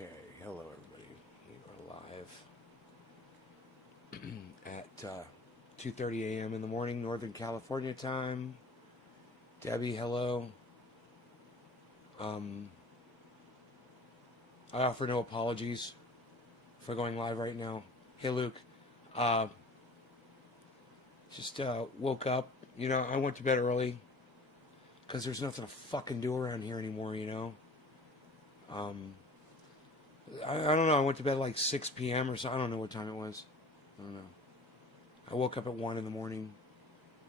Okay, hello everybody. You are live at 2:30 a.m. in the morning, Northern California time. Debbie, hello. I offer no apologies for going live right now. Hey, Luke. Just woke up. You know, I went to bed early because there's nothing to fucking do around here anymore, you know. I don't know. I went to bed like 6 p.m. or so. I don't know what time it was. I don't know. I woke up at 1 in the morning.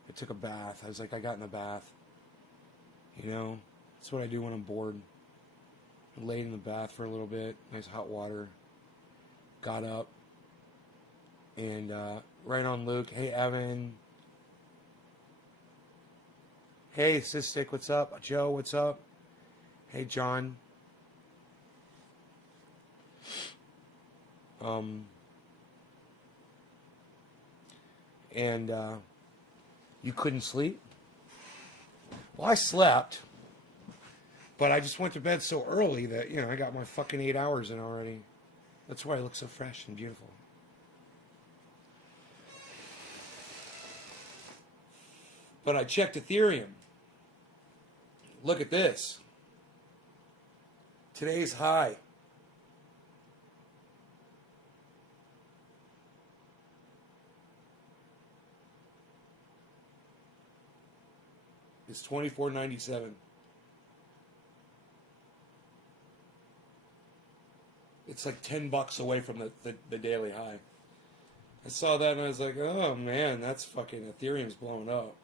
I took a bath. I was like, I got in the bath. You know, that's what I do when I'm bored. I laid in the bath for a little bit. Nice hot water. Got up. And right on Luke. Hey, Evan. Hey, Cystic, what's up? Joe, what's up? Hey, John. And you couldn't sleep? Well, I slept, but I just went to bed so early that, you know, I got my fucking 8 hours in already. That's why I look so fresh and beautiful. But I checked Ethereum. Look at this. Today's high. It's $24.97. It's like $10 away from the daily high. I saw that and I was like, oh man, that's fucking Ethereum's blowing up.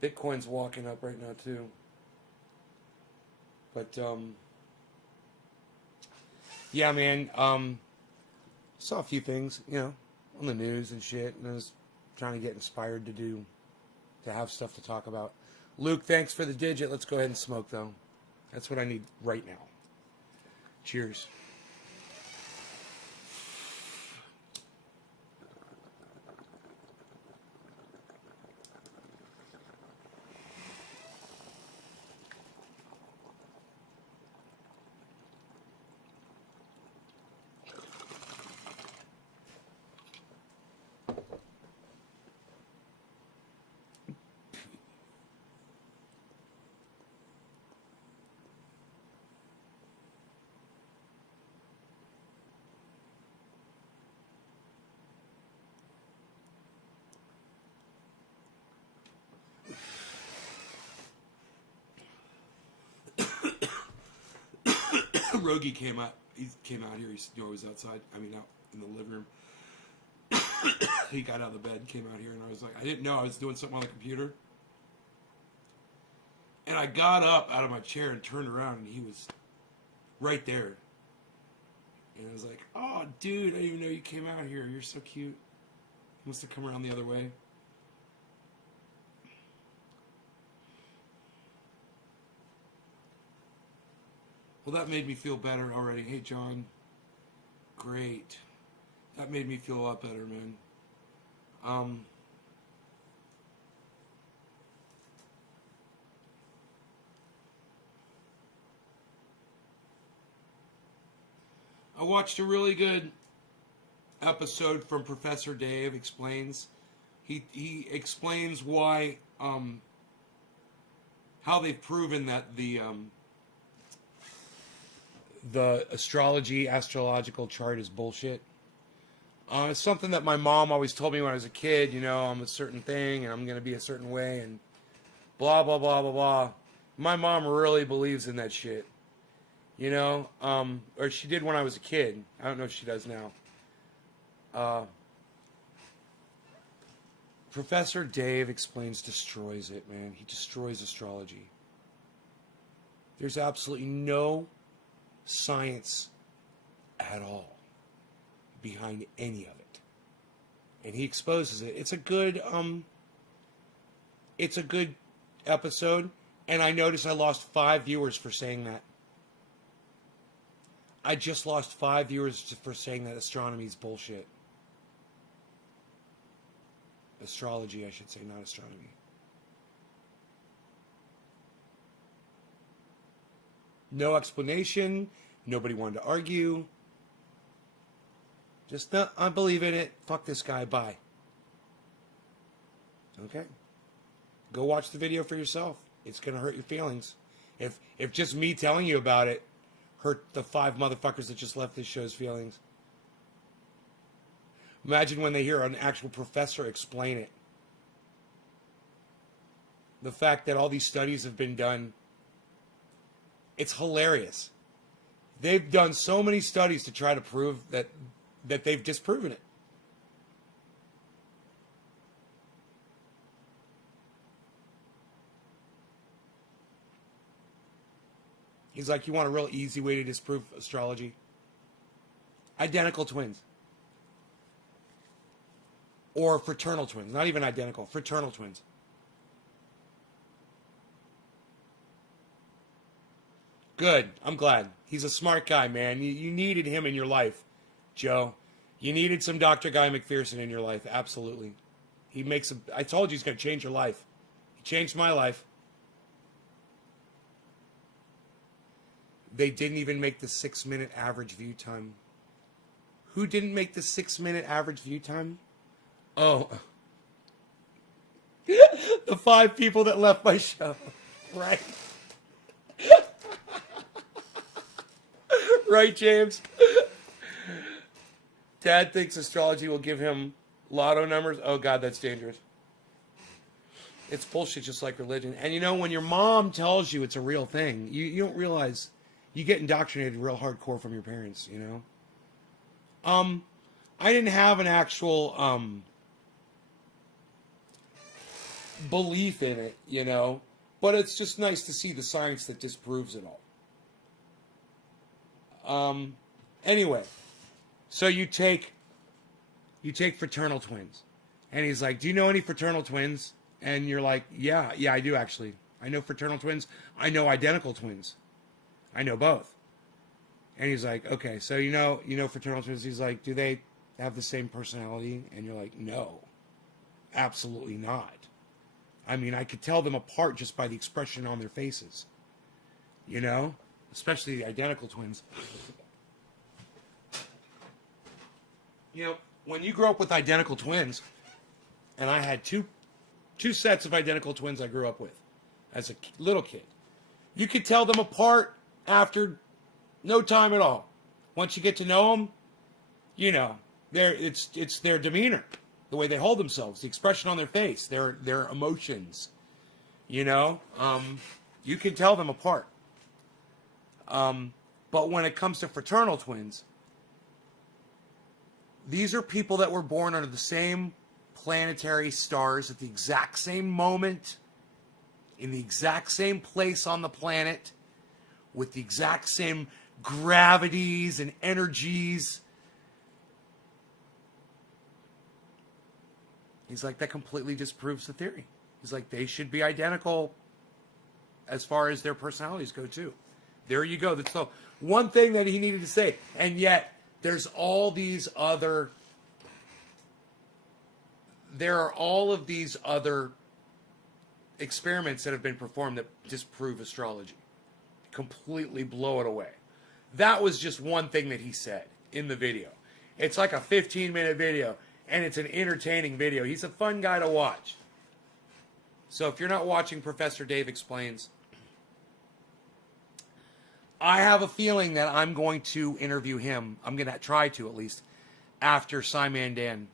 Bitcoin's walking up right now too. But yeah, man, saw a few things, you know, on the news and shit, and I was trying to get inspired to have stuff to talk about. Luke, thanks for the digit. Let's go ahead and smoke, though. That's what I need right now. Cheers. Rogie came out. He came out here. He was outside. I mean, out in the living room. He got out of the bed, came out here, and I was like, I didn't know I was doing something on the computer. And I got up out of my chair and turned around, and he was right there. And I was like, oh, dude, I didn't even know you came out here. You're so cute. He must have come around the other way. Well, that made me feel better already. Hey, John. Great. That made me feel a lot better, man. I watched a really good episode from Professor Dave Explains. He explains why, how they've proven that the astrological chart is bullshit. It's something that my mom always told me when I was a kid, you know, I'm a certain thing and I'm going to be a certain way and blah, blah, blah, blah, blah. My mom really believes in that shit, you know, or she did when I was a kid. I don't know if she does now. Professor Dave Explains destroys it, man. He destroys astrology. There's absolutely no science at all behind any of it, and he exposes it. It's a good episode, and I noticed I lost 5 viewers for saying that. I just lost 5 viewers for saying that astronomy is bullshit. Astrology, I should say, not astronomy. No explanation. Nobody wanted to argue. Just, no, I believe in it. Fuck this guy. Bye. Okay. Go watch the video for yourself. It's going to hurt your feelings. If just me telling you about it hurt the 5 motherfuckers that just left this show's feelings. Imagine when they hear an actual professor explain it. The fact that all these studies have been done. It's hilarious. They've done so many studies to try to prove that they've disproven it. He's like, you want a real easy way to disprove astrology? Identical twins. Or fraternal twins. Not even identical. Fraternal twins. Good. I'm glad. He's a smart guy, man. You needed him in your life, Joe. You needed some Dr. Guy McPherson in your life. Absolutely. I told you he's going to change your life. He changed my life. They didn't even make the 6-minute average view time. Who didn't make the 6-minute average view time? Oh. The 5 people that left my show. Right. Right, James? Dad thinks astrology will give him lotto numbers. Oh, God, that's dangerous. It's bullshit just like religion. And you know, when your mom tells you it's a real thing, you don't realize you get indoctrinated real hardcore from your parents, you know? I didn't have an actual belief in it, you know? But it's just nice to see the science that disproves it all. Anyway, so you take fraternal twins, and he's like, do you know any fraternal twins? And you're like, yeah, I do actually. I know fraternal twins. I know identical twins. I know both. And he's like, okay, so you know fraternal twins. He's like, do they have the same personality? And you're like, no, absolutely not. I mean, I could tell them apart just by the expression on their faces, you know? Especially the identical twins. You know, when you grow up with identical twins, and I had two sets of identical twins I grew up with as a little kid, you could tell them apart after no time at all. Once you get to know them, you know, it's their demeanor, the way they hold themselves, the expression on their face, their emotions. You know, you can tell them apart. But when it comes to fraternal twins, these are people that were born under the same planetary stars at the exact same moment, in the exact same place on the planet, with the exact same gravities and energies. He's like, that completely disproves the theory. He's like, they should be identical as far as their personalities go, too. There you go. That's the one thing that he needed to say. And yet, there are all of these other experiments that have been performed that disprove astrology. Completely blow it away. That was just one thing that he said in the video. It's like a 15-minute video, and it's an entertaining video. He's a fun guy to watch. So if you're not watching Professor Dave Explains, I have a feeling that I'm going to interview him. I'm going to try to, at least, after Simon Dan.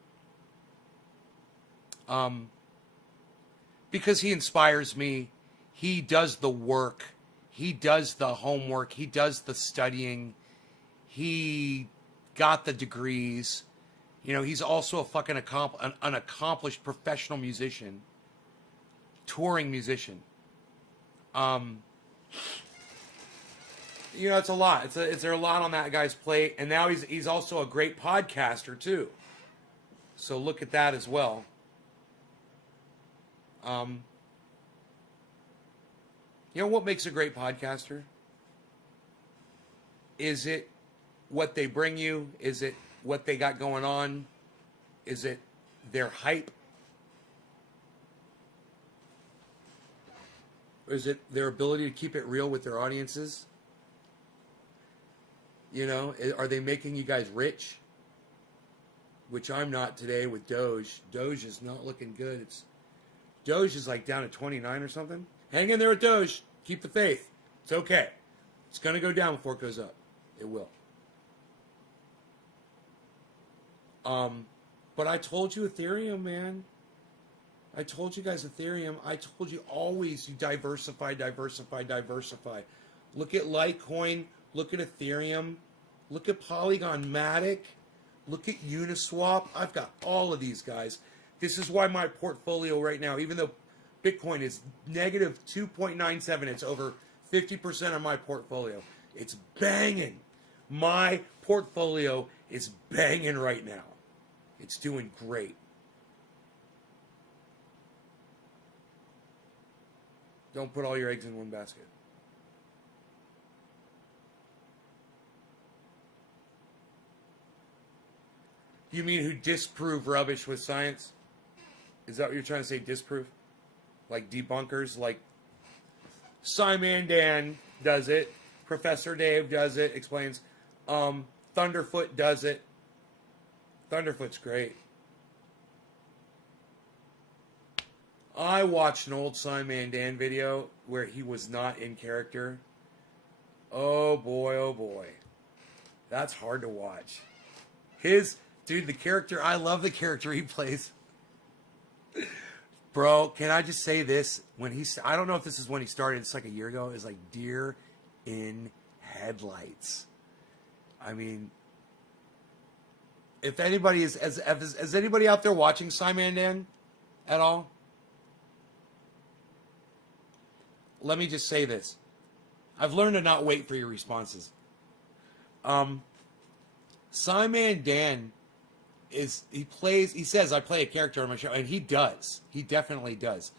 Because he inspires me. He does the work. He does the homework. He does the studying. He got the degrees. You know, he's also a fucking an accomplished professional musician. Touring musician. You know, it's a lot. It's there a lot on that guy's plate, and now he's also a great podcaster too. So look at that as well. You know what makes a great podcaster? Is it what they bring you? Is it what they got going on? Is it their hype? Or is it their ability to keep it real with their audiences? You know, are they making you guys rich? Which I'm not today with Doge. Doge is not looking good. Doge is like down at 29 or something. Hang in there with Doge. Keep the faith. It's okay. It's going to go down before it goes up. It will. But I told you Ethereum, man. I told you guys Ethereum. I told you always you diversify. Look at Litecoin. Look at Ethereum. Look at Polygon Matic. Look at Uniswap. I've got all of these guys. This is why my portfolio right now, even though Bitcoin is negative 2.97, it's over 50% of my portfolio. It's banging. My portfolio is banging right now. It's doing great. Don't put all your eggs in one basket. You mean who disprove rubbish with science? Is that what you're trying to say, disprove? Like debunkers? Like Simon Dan does it. Professor Dave does it, explains. Thunderfoot does it. Thunderfoot's great. I watched an old Simon Dan video where he was not in character. Oh boy. That's hard to watch. Dude, the character, I love the character he plays. Bro, can I just say this? I don't know if this is when he started, it's like a year ago. It's like deer in headlights. I mean, if anybody is anybody out there watching Simon Dan at all? Let me just say this. I've learned to not wait for your responses. Simon Dan he says I play a character on my show, and he does. He definitely does.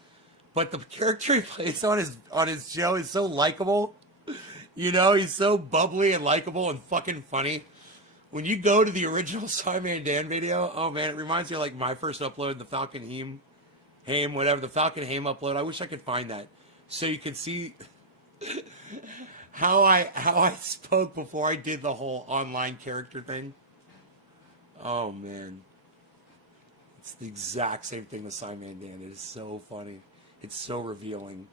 But the character he plays on his show is so likable. You know, he's so bubbly and likable and fucking funny. When you go to the original Simon Dan video, oh man, it reminds me of like my first upload, the Falcon Haim, whatever, the Falcon Haim upload. I wish I could find that so you could see how I spoke before I did the whole online character thing. Oh man, it's the exact same thing with Simon Dan. It is so funny. It's so revealing.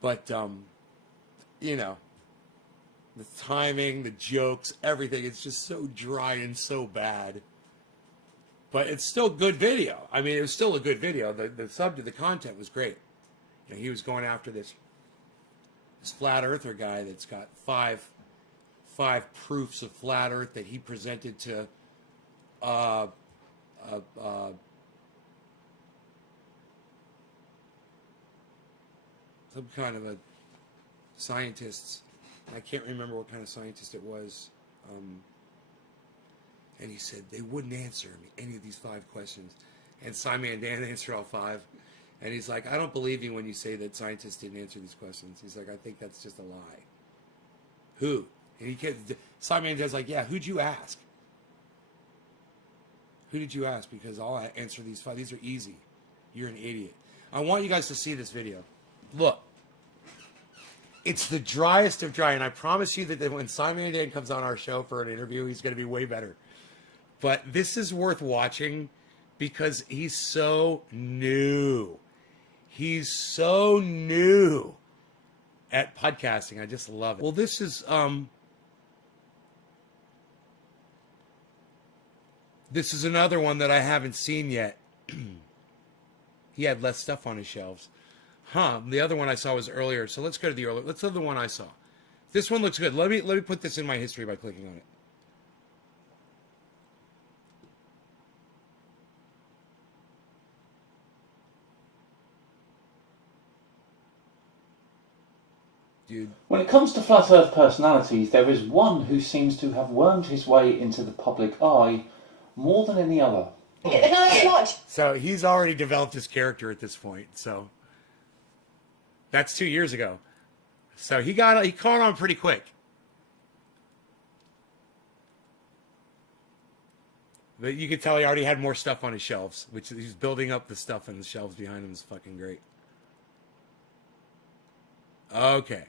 But you know, the timing, the jokes, everything, it's just so dry and so bad. But it's still good video. I mean, it was still a good video. The content was great. You know, he was going after this flat earther guy that's got five proofs of flat earth that he presented to some kind of a scientist. I can't remember what kind of scientist it was. And he said they wouldn't answer me any of these 5 questions. And Simon Dan answered all 5. And he's like, I don't believe you when you say that scientists didn't answer these questions. He's like, I think that's just a lie. Who? And Simon Dan's like, yeah, who'd you ask? Who did you ask? Because I'll answer these 5. These are easy. You're an idiot. I want you guys to see this video. Look. It's the driest of dry, and I promise you that when Simon Dan comes on our show for an interview, he's going to be way better. But this is worth watching because he's so new. He's so new at podcasting. I just love it. Well, this is another one that I haven't seen yet. He had less stuff on his shelves. The other one I saw was earlier. So let's go to the earlier. Let's go to the one I saw. This one looks good. Let me put this in my history by clicking on it. Dude. When it comes to flat earth personalities, there is one who seems to have wormed his way into the public eye more than any other. So he's already developed his character at this point. So that's 2 years ago. So he caught on pretty quick. But you could tell he already had more stuff on his shelves, which he's building up the stuff on the shelves behind him is fucking great. Okay.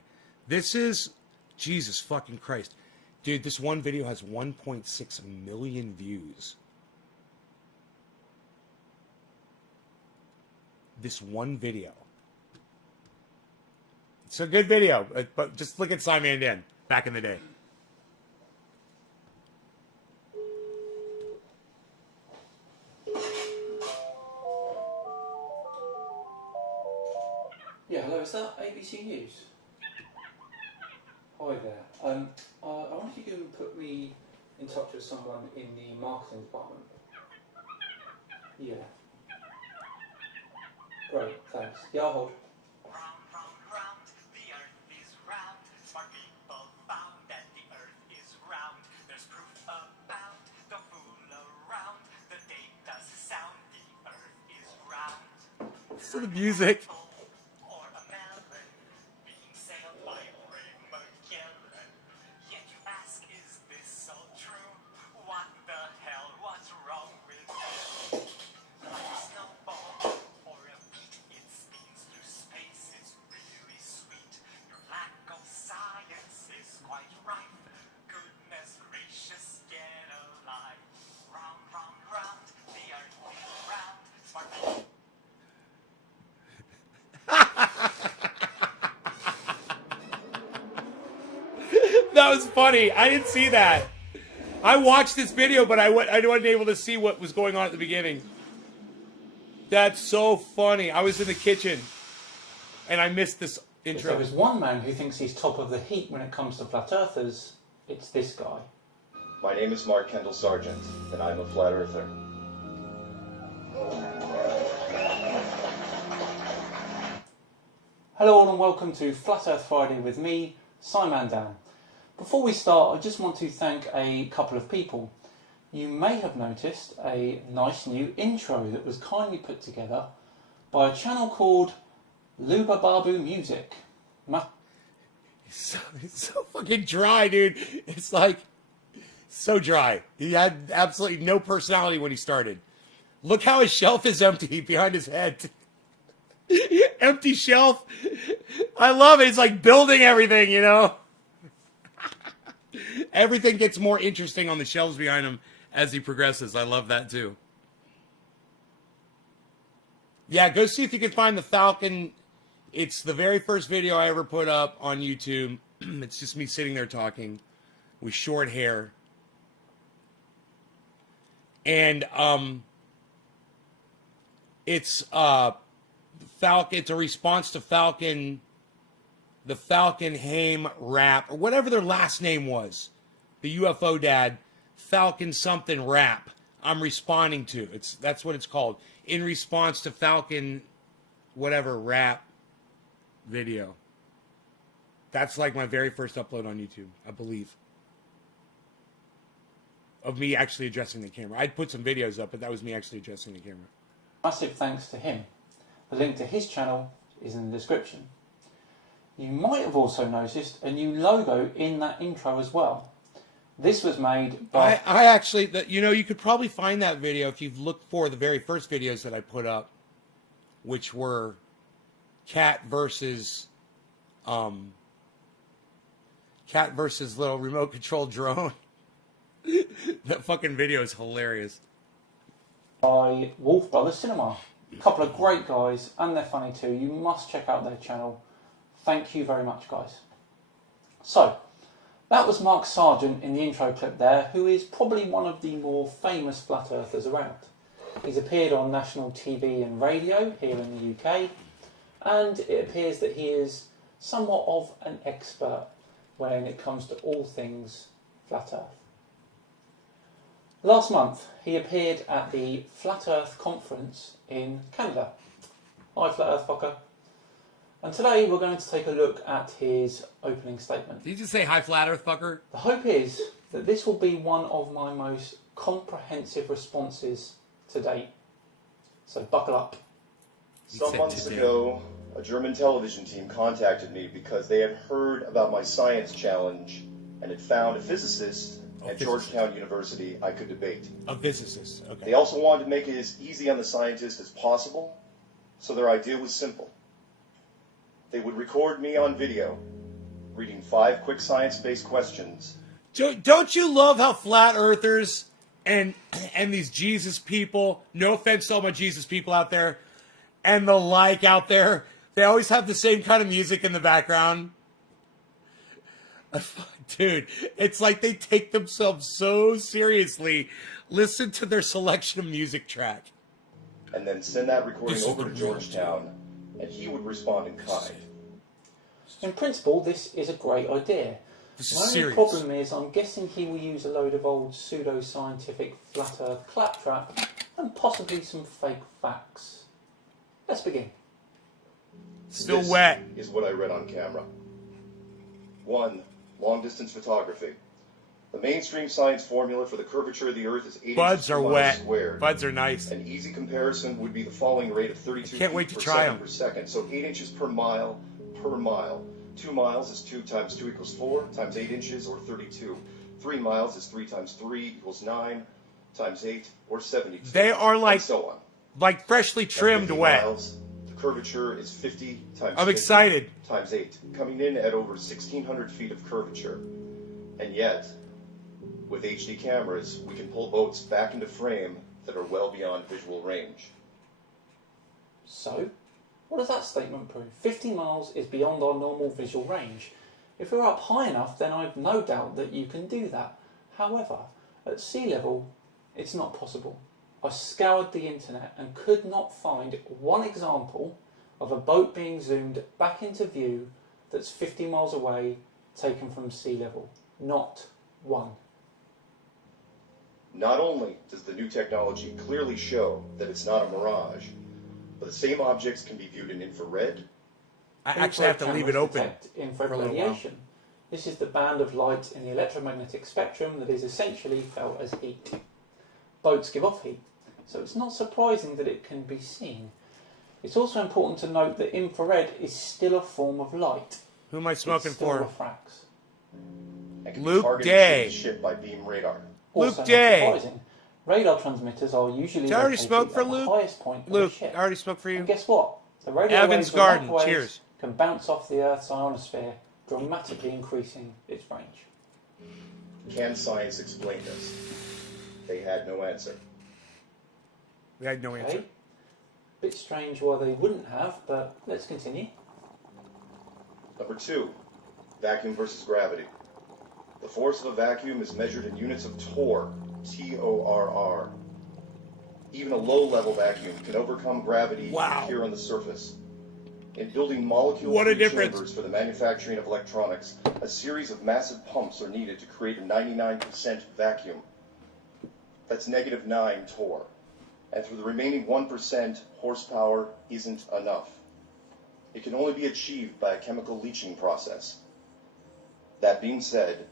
This is Jesus fucking Christ. Dude, this one video has 1.6 million views. This one video. It's a good video, but just look at Simon Dan back in the day. Yeah, hello, is that ABC News? Hi there. I wonder if you can put me in touch with someone in the marketing department. Yeah. Great, thanks. Yeah, I'll hold. Round, round, round, the earth is round. Smart people found that the earth is round. There's proof about, don't fool around. The data's sound, the earth is round. Listen to the music. Or a melon being sailed by a brave Magellan. Yet you ask, is this all true? What the hell, what's wrong with you? Like a snowball or a beat, it spins through space, it's really sweet. Your lack of science is quite right. Goodness gracious, get alive. Round, round, round, the earth is round. Smart people. That was funny. I didn't see that. I watched this video, but I wasn't able to see what was going on at the beginning. That's so funny. I was in the kitchen, and I missed this If intro. there is one man who thinks he's top of the heap when it comes to flat earthers, it's this guy. My name is Mark Kendall Sargent, and I'm a flat earther. Hello all and welcome to Flat Earth Friday with me, Simon Dan. Before we start, I just want to thank a couple of people. You may have noticed a nice new intro that was kindly put together by a channel called Luba Babu Music. It's so fucking dry, dude. It's like so dry. He had absolutely no personality when he started. Look how his shelf is empty behind his head. Empty shelf. I love it. It's like building everything, you know. Everything gets more interesting on the shelves behind him as he progresses. I love that too. Yeah, go see if you can find the Falcon. It's the very first video I ever put up on YouTube. It's just me sitting there talking with short hair. And it's Falcon. It's a response to Falcon, the Falcon Haim rap, or whatever their last name was. The UFO dad, Falcon something rap. I'm responding to. That's what it's called. In response to Falcon, whatever rap video. That's like my very first upload on YouTube, I believe. Of me actually addressing the camera. I'd put some videos up, but that was me actually addressing the camera. Massive thanks to him. The link to his channel is in the description. You might have also noticed a new logo in that intro as well. This was made by... I actually, you could probably find that video if you've looked for the very first videos that I put up, which were cat versus little remote control drone. That fucking video is hilarious. by Wolf Brothers Cinema. A couple of great guys, and they're funny too. You must check out their channel. Thank you very much, guys. So, that was Mark Sargent in the intro clip there, who is probably one of the more famous flat earthers around. He's appeared on national TV and radio here in the UK, and it appears that he is somewhat of an expert when it comes to all things flat earth. Last month, he appeared at the Flat Earth Conference in Canada. Hi, Flat Earth fucker. And today we're going to take a look at his opening statement. Did you just say hi, flat earth fucker? The hope is that this will be one of my most comprehensive responses to date. So buckle up. Some months ago, a German television team contacted me because they had heard about my science challenge and had found a physicist at Georgetown University I could debate. A physicist, okay. They also wanted to make it as easy on the scientist as possible, so their idea was simple. They would record me on video, reading 5 quick science-based questions. Don't you love how flat earthers and these Jesus people, no offense to all my Jesus people out there, and the like out there, they always have the same kind of music in the background? Dude, it's like they take themselves so seriously. Listen to their selection of music track. And then send that recording over to Georgetown, and he would respond in kind. In principle, this is a great idea. This The is only serious. problem is I'm guessing he will use a load of old pseudo-scientific flat earth claptrap and possibly some fake facts. Let's begin. Still This wet. is what I read on camera. 1. Long-distance photography. The mainstream science formula for the curvature of the Earth is 8 Buds inches per are mile wet. squared. Buds are nice. An easy comparison would be the falling rate of 32 I can't feet wait to per try second 'em. per second. So 8 inches per mile per mile. 2 miles is 2 times 2 equals 4 times 8 inches or 32. 3 miles is 3 times 3 equals 9 times 8 or 72. They are like and so on. like freshly At trimmed 50 wet. miles, the curvature is 50 times I'm 50 excited. times 8, coming in at over 1,600 feet of curvature. And yet, with HD cameras, we can pull boats back into frame that are well beyond visual range. So, what does that statement prove? 50 miles is beyond our normal visual range. If we're up high enough, then I've no doubt that you can do that. However, at sea level, it's not possible. I scoured the internet and could not find one example of a boat being zoomed back into view that's 50 miles away, taken from sea level. Not one. Not only does the new technology clearly show that it's not a mirage, but the same objects can be viewed in infrared. I actually have to leave it Infrared open. cameras detect infrared for a little while. radiation. This is the band of light in the electromagnetic spectrum that is essentially felt as heat. Boats give off heat, so it's not surprising that it can be seen. It's also important to note that infrared is still a form of light. Who am I smoking It still for? refracts. And can Luke be targeted Day. to the ship by beam radar. Luke Also not Day. surprising, radar transmitters are usually Did I already located smoke for at the Luke? highest point of Luke, the ship. I already spoke for And you. guess what? The radio Evans waves or Garden, microwaves cheers. can bounce off the Earth's ionosphere, dramatically increasing its range. Can science explain this? They had no answer. We had no answer. Okay? Bit strange why they wouldn't have, but let's continue. Number 2, vacuum versus gravity. The force of a vacuum is measured in units of torr, T-O-R-R. Even a low-level vacuum can overcome gravity Wow. here on the surface. In building molecule-free What a difference. chambers for the manufacturing of electronics, a series of massive pumps are needed to create a 99% vacuum. That's -9 torr. And for the remaining 1%, horsepower isn't enough. It can only be achieved by a chemical leaching process. That being said,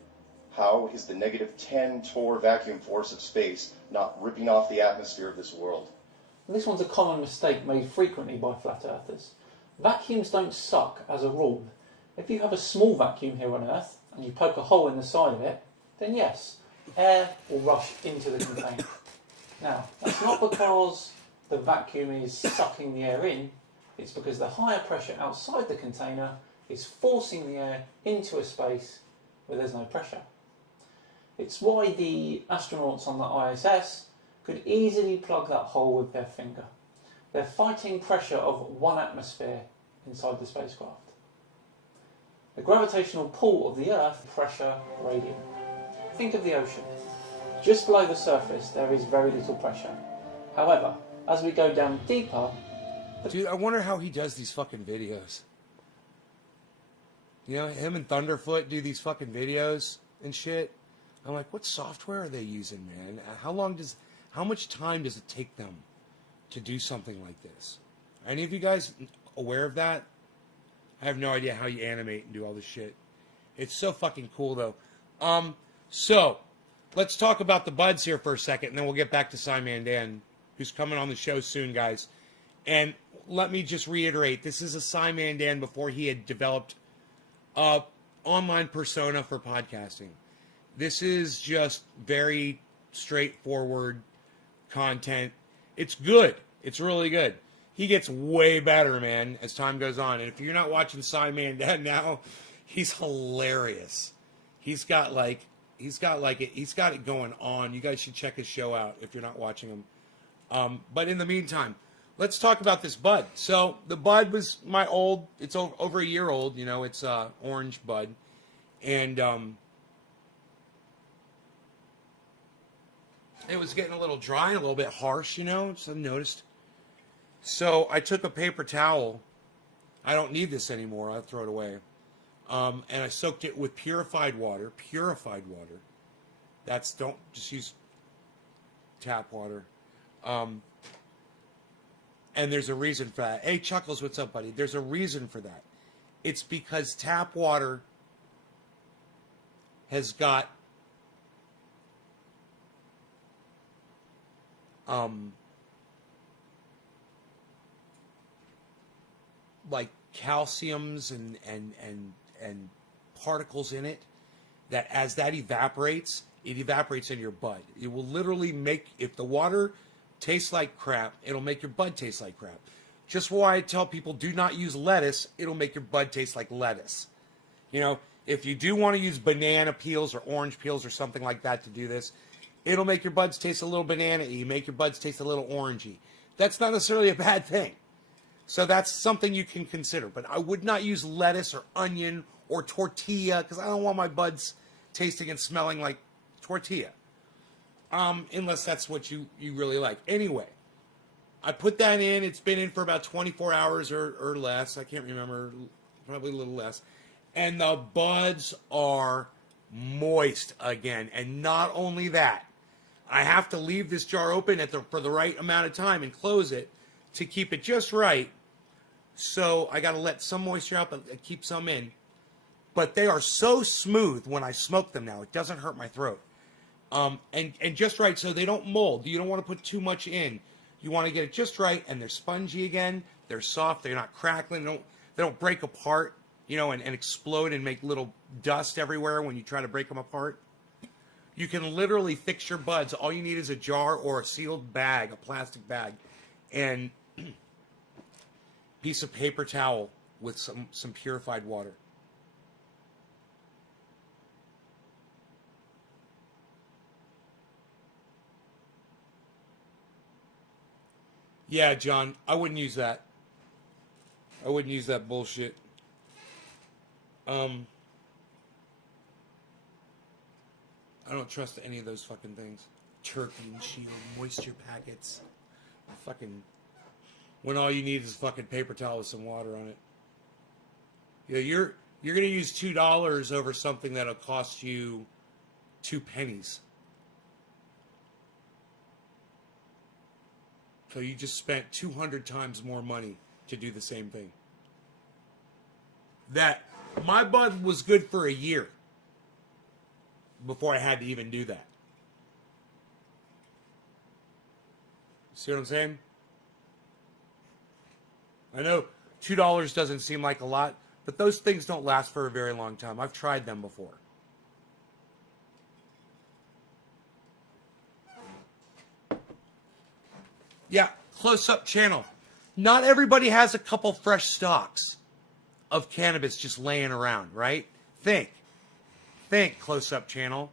how is the -10 torr vacuum force of space not ripping off the atmosphere of this world? And this one's a common mistake made frequently by flat earthers. Vacuums don't suck as a rule. If you have a small vacuum here on Earth and you poke a hole in the side of it, then yes, air will rush into the container. Now, that's not because the vacuum is sucking the air in, it's because the higher pressure outside the container is forcing the air into a space where there's no pressure. It's why the astronauts on the ISS could easily plug that hole with their finger. They're fighting pressure of 1 atmosphere inside the spacecraft. The gravitational pull of the Earth, pressure gradient. Think of the ocean. Just below the surface, there is very little pressure. However, as we go down deeper, Dude, I wonder how he does these fucking videos. You know, him and Thunderfoot do these fucking videos and shit. I'm like, what software are they using, man? How much time does it take them to do something like this? Any of you guys aware of that? I have no idea how you animate and do all this shit. It's so fucking cool, though. So, let's talk about the buds here for a second, and then we'll get back to Simon Dan, who's coming on the show soon, guys. And let me just reiterate, this is a Simon Dan before he had developed a online persona for podcasting. This is just very straightforward content. It's good. It's really good. He gets way better, man, as time goes on. And if you're not watching Simon Dan now, He's hilarious. He's got it going on. You guys should check his show out if you're not watching him. But in the meantime, let's talk about this bud. So the bud was it's over a year old. You know, it's orange bud, and it was getting a little dry, a little bit harsh. You know, so I noticed. So I took a paper towel. I don't need this anymore. I'll throw it away. And I soaked it with purified water. Purified water. Don't just use tap water. And there's a reason for that. Hey, Chuckles, what's up, buddy? There's a reason for that. It's because tap water has got like calciums and particles in it that as that evaporates, it evaporates in your bud. It will literally make, if the water tastes like crap, it'll make your bud taste like crap. Just why I tell people do not use lettuce, it'll make your bud taste like lettuce. You know, if you do want to use banana peels or orange peels or something like that to do this, it'll make your buds taste a little banana-y, make your buds taste a little orangey. That's not necessarily a bad thing. So that's something you can consider. But I would not use lettuce or onion or tortilla because I don't want my buds tasting and smelling like tortilla. Unless that's what you really like. Anyway, I put that in. It's been in for about 24 hours or less. I can't remember. Probably a little less. And the buds are moist again. And not only that, I have to leave this jar open for the right amount of time and close it to keep it just right. So I got to let some moisture out, but keep some in. But they are so smooth when I smoke them now. It doesn't hurt my throat. And just right so they don't mold. You don't want to put too much in. You want to get it just right, and they're spongy again. They're soft. They're not crackling. They don't break apart, you know, and explode and make little dust everywhere when you try to break them apart. You can literally fix your buds. All you need is a jar or a sealed bag, a plastic bag, and piece of paper towel with some purified water. Yeah, John, I wouldn't use that. I wouldn't use that bullshit. I don't trust any of those fucking things. Terpene shield, moisture packets. Fucking, when all you need is a fucking paper towel with some water on it. Yeah, you're gonna use $2 over something that'll cost you 2 pennies. So you just spent 200 times more money to do the same thing. That my bud was good for a year before I had to even do that. See what I'm saying? I know $2 doesn't seem like a lot, but those things don't last for a very long time. I've tried them before. Yeah, close-up channel. Not everybody has a couple fresh stalks of cannabis just laying around, right? Think, close-up channel.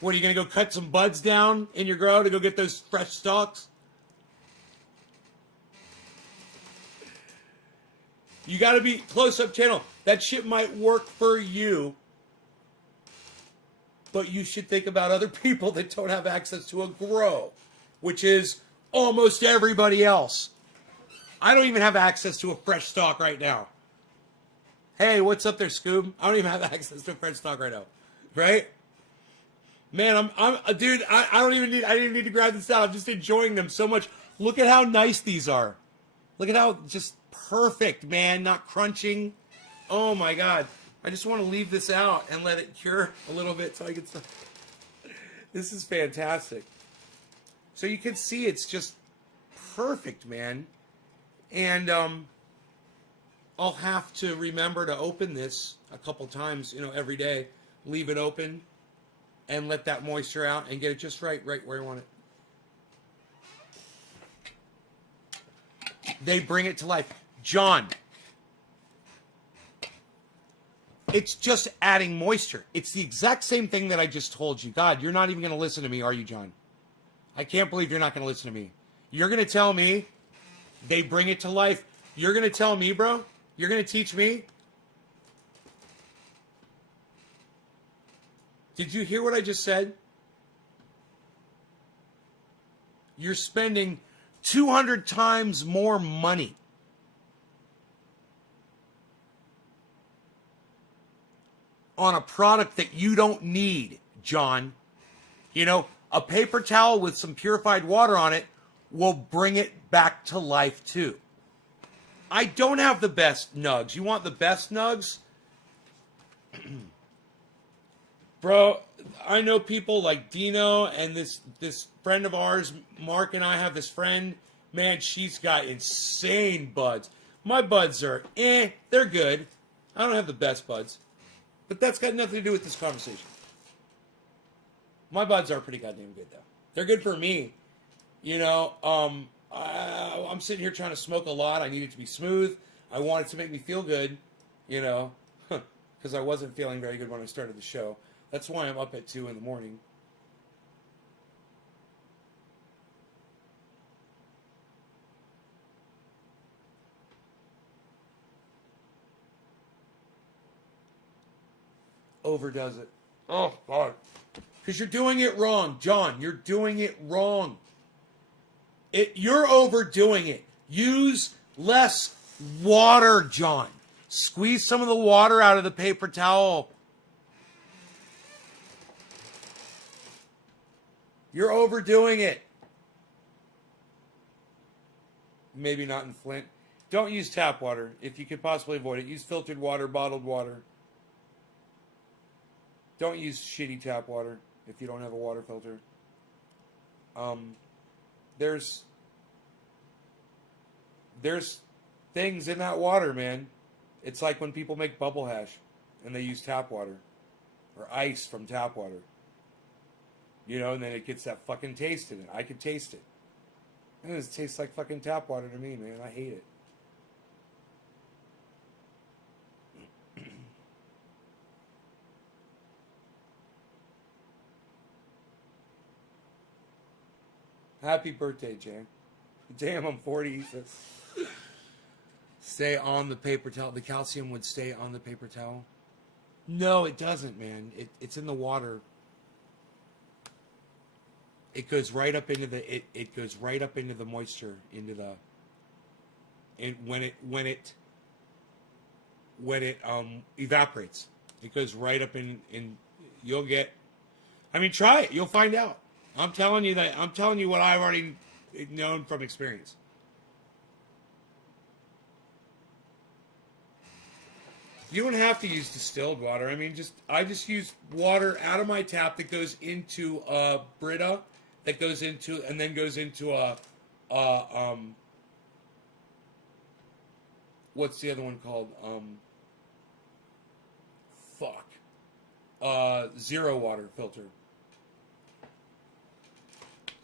What, are you going to go cut some buds down in your grow to go get those fresh stalks? You got to be close-up channel. That shit might work for you, but you should think about other people that don't have access to a grow, which is almost everybody else. I don't even have access to a fresh stalk right now. Hey, what's up there, Scoob? I don't even have access to a fresh stalk right now, right? Man, dude. I didn't need to grab this out. I'm just enjoying them so much. Look at how nice these are. Look at how just perfect, man. Not crunching. Oh my God. I just want to leave this out and let it cure a little bit so I can. This is fantastic. So you can see it's just perfect, man. And I'll have to remember to open this a couple times, every day. Leave it open and let that moisture out and get it just right where you want it. They bring it to life. John, It's just adding moisture. It's the exact same thing that I just told you. God, you're not even going to listen to me, are you, John? I can't believe you're not going to listen to me. You're going to tell me they bring it to life. You're going to tell me, bro? You're going to teach me? Did you hear what I just said? You're spending 200 times more money on a product that you don't need, John. You know, a paper towel with some purified water on it will bring it back to life too. I don't have the best nugs. You want the best nugs? Bro, I know people like Dino and this friend of ours, Mark, and I have this friend. Man, she's got insane buds. My buds are they're good. I don't have the best buds. But that's got nothing to do with this conversation. My buds are pretty goddamn good, though. They're good for me. You know, I'm sitting here trying to smoke a lot. I need it to be smooth. I want it to make me feel good, you know, because I wasn't feeling very good when I started the show. That's why I'm up at 2 in the morning. Overdoes it. Oh, God. Because you're doing it wrong, John. You're doing it wrong. You're overdoing it. Use less water, John. Squeeze some of the water out of the paper towel. You're overdoing it. Maybe not in Flint. Don't use tap water if you could possibly avoid it. Use filtered water, bottled water. Don't use shitty tap water if you don't have a water filter. There's things in that water, man. It's like when people make bubble hash and they use tap water or ice from tap water. You know, and then it gets that fucking taste in it. I could taste it. And it tastes like fucking tap water to me, man. I hate it. Happy birthday, Jay. Damn, I'm 40. Stay on the paper towel. The calcium would stay on the paper towel. No, it doesn't, man. It's in the water. It goes right up into the it goes right up into the moisture, into the and when it evaporates. It goes right up in you'll get I mean try it, you'll find out. I'm telling you what I've already known from experience. You don't have to use distilled water. I mean, I just use water out of my tap that goes into a Brita, that goes into and then goes into a what's the other one called? Zero water filter.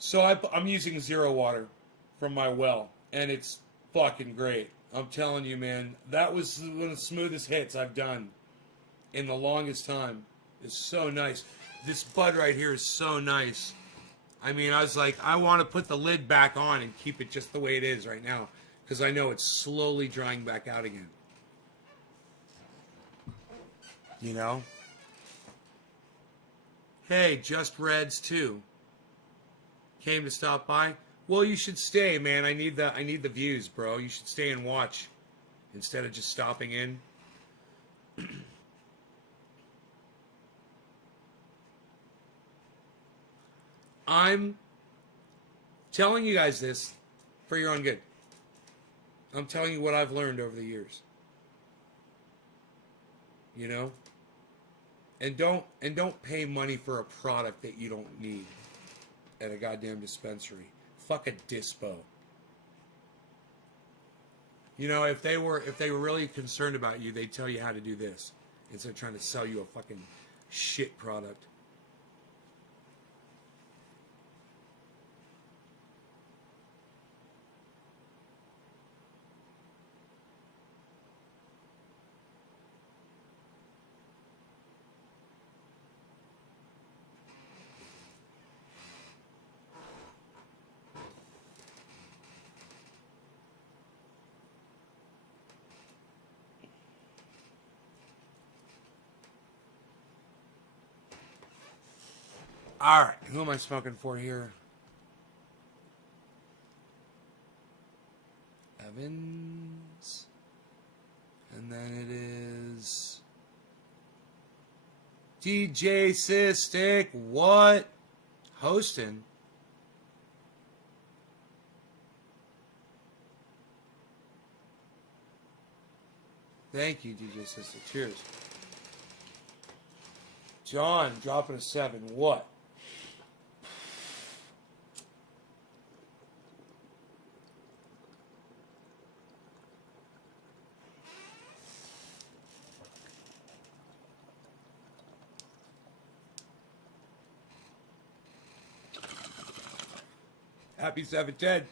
So I'm using zero water from my well, and it's fucking great. I'm telling you, man, that was one of the smoothest hits I've done in the longest time. It's so nice. This bud right here is so nice. I mean, I was like, I want to put the lid back on and keep it just the way it is right now, because I know it's slowly drying back out again. You know? Hey, Just Reds too. Came to stop by. Well, you should stay, man. I need the views, bro. You should stay and watch instead of just stopping in. I'm telling you guys this for your own good. I'm telling you what I've learned over the years. You know? And don't pay money for a product that you don't need at a goddamn dispensary. Fuck a dispo. You know, if they were really concerned about you, they'd tell you how to do this instead of trying to sell you a fucking shit product. All right, who am I smoking for here? Evans. And then it is DJ Sistik. What? Hosting. Thank you, DJ Sistik. Cheers. John dropping a 7. What? Happy 710.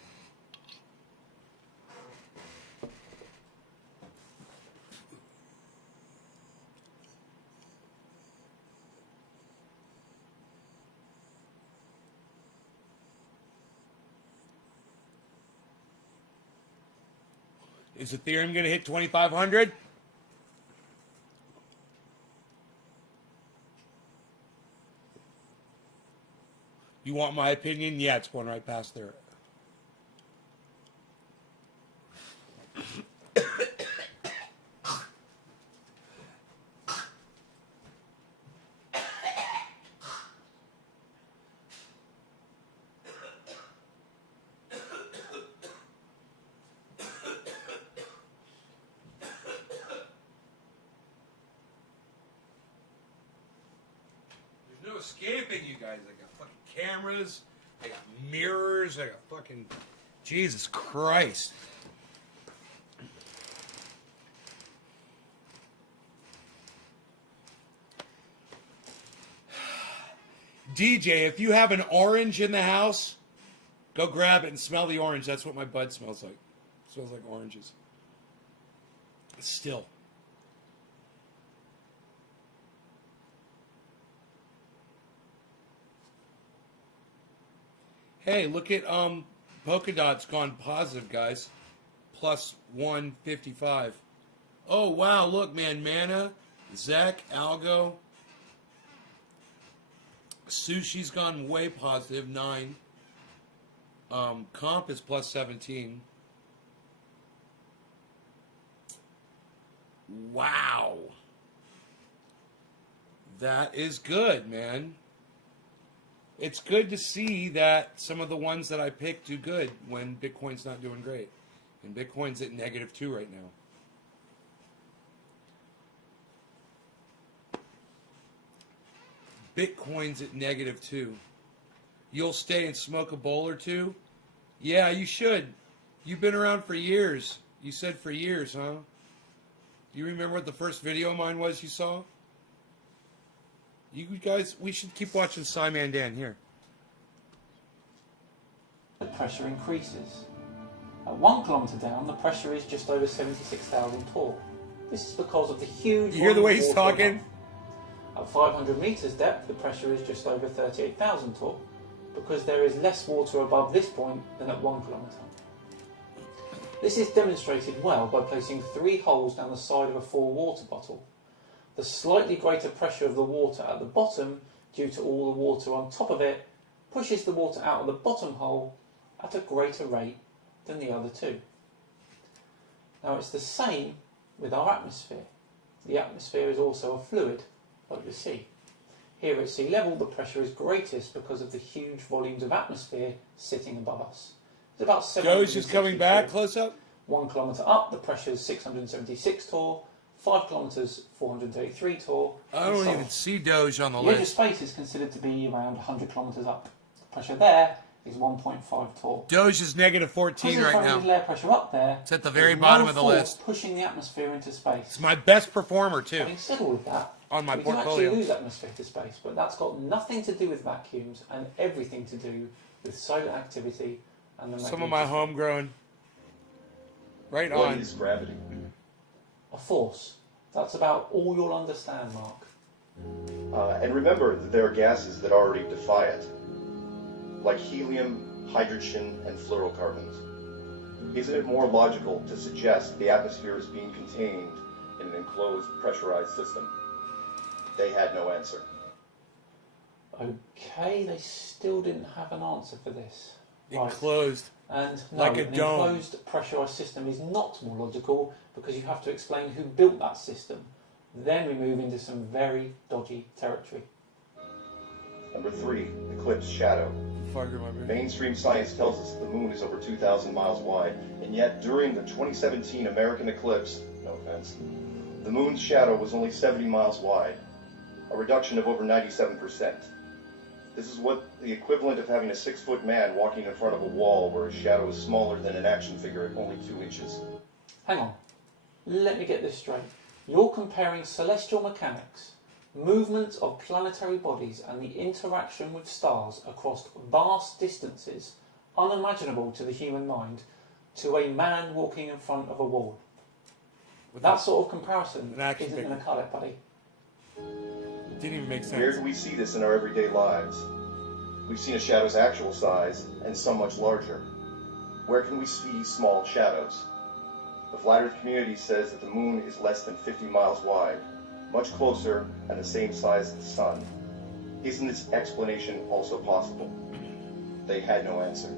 Is Ethereum going to hit 2,500? You want my opinion? Yeah, it's going right past there. There's no escaping you guys. I got fucking cameras. I got mirrors. I got fucking... Jesus Christ. DJ, if you have an orange in the house, go grab it and smell the orange. That's what my bud smells like. It smells like oranges. Still. Hey, look at Polka Dot's gone positive, guys. Plus 155. Oh, wow, look, man. Mana, Zach, Algo. Sushi's gone way positive, 9. Comp is plus 17. Wow. That is good, man. It's good to see that some of the ones that I picked do good when Bitcoin's not doing great. And Bitcoin's at -2 right now. Bitcoin's at -2. You'll stay and smoke a bowl or two? Yeah, you should. You've been around for years. You said for years, huh? Do you remember what the first video of mine was you saw? You guys, we should keep watching Simon Dan here. The pressure increases. At 1 kilometre down, the pressure is just over 76,000 torr. This is because of the huge... You hear the way he's talking? At 500 metres depth, the pressure is just over 38,000 torr, because there is less water above this point than at 1 kilometre. This is demonstrated well by placing 3 holes down the side of a full water bottle. The slightly greater pressure of the water at the bottom, due to all the water on top of it, pushes the water out of the bottom hole at a greater rate than the other two. Now it's the same with our atmosphere. The atmosphere is also a fluid, like the sea. Here at sea level, the pressure is greatest because of the huge volumes of atmosphere sitting above us. It's about 760 Doge is coming back, close up. 1 kilometre up, the pressure is 676 torr. 5 kilometres, 433 torr. I don't even see Doge on the The edge of list. space is considered to be around 100 kilometres up. The pressure there is 1.5 torr. Doge is -14 right now. Layer pressure up there. It's at the very there's bottom no of the force list. pushing the atmosphere into space. It's my best performer, too, Having said all of that, on my we portfolio. can actually lose atmosphere to space, but that's got nothing to do with vacuums and everything to do with solar activity and the Some of my magnetic- homegrown. Right What on. is gravity? A force. That's about all you'll understand, Mark. And remember that there are gases that already defy it, like helium, hydrogen, and fluorocarbons. Isn't it more logical to suggest the atmosphere is being contained in an enclosed, pressurized system? They had no answer. Okay, they still didn't have an answer for this. Right. Enclosed. And no, Like a an dome. enclosed pressurised system is not more logical because you have to explain who built that system. Then we move into some very dodgy territory. Number 3, eclipse shadow. Fucker, my brain. Mainstream science tells us the moon is over 2,000 miles wide, and yet during the 2017 American eclipse, no offense, the moon's shadow was only 70 miles wide, a reduction of over 97%. This is what the equivalent of having a 6-foot man walking in front of a wall where his shadow is smaller than an action figure at only 2 inches. Hang on, let me get this straight. You're comparing celestial mechanics, movement of planetary bodies and the interaction with stars across vast distances unimaginable to the human mind to a man walking in front of a wall. That sort of comparison isn't going to cut it, buddy. Didn't even make sense. Where do we see this in our everyday lives? We've seen a shadow's actual size and some much larger. Where can we see small shadows? The flat Earth community says that the moon is less than 50 miles wide, much closer and the same size as the sun. Isn't this explanation also possible? They had no answer.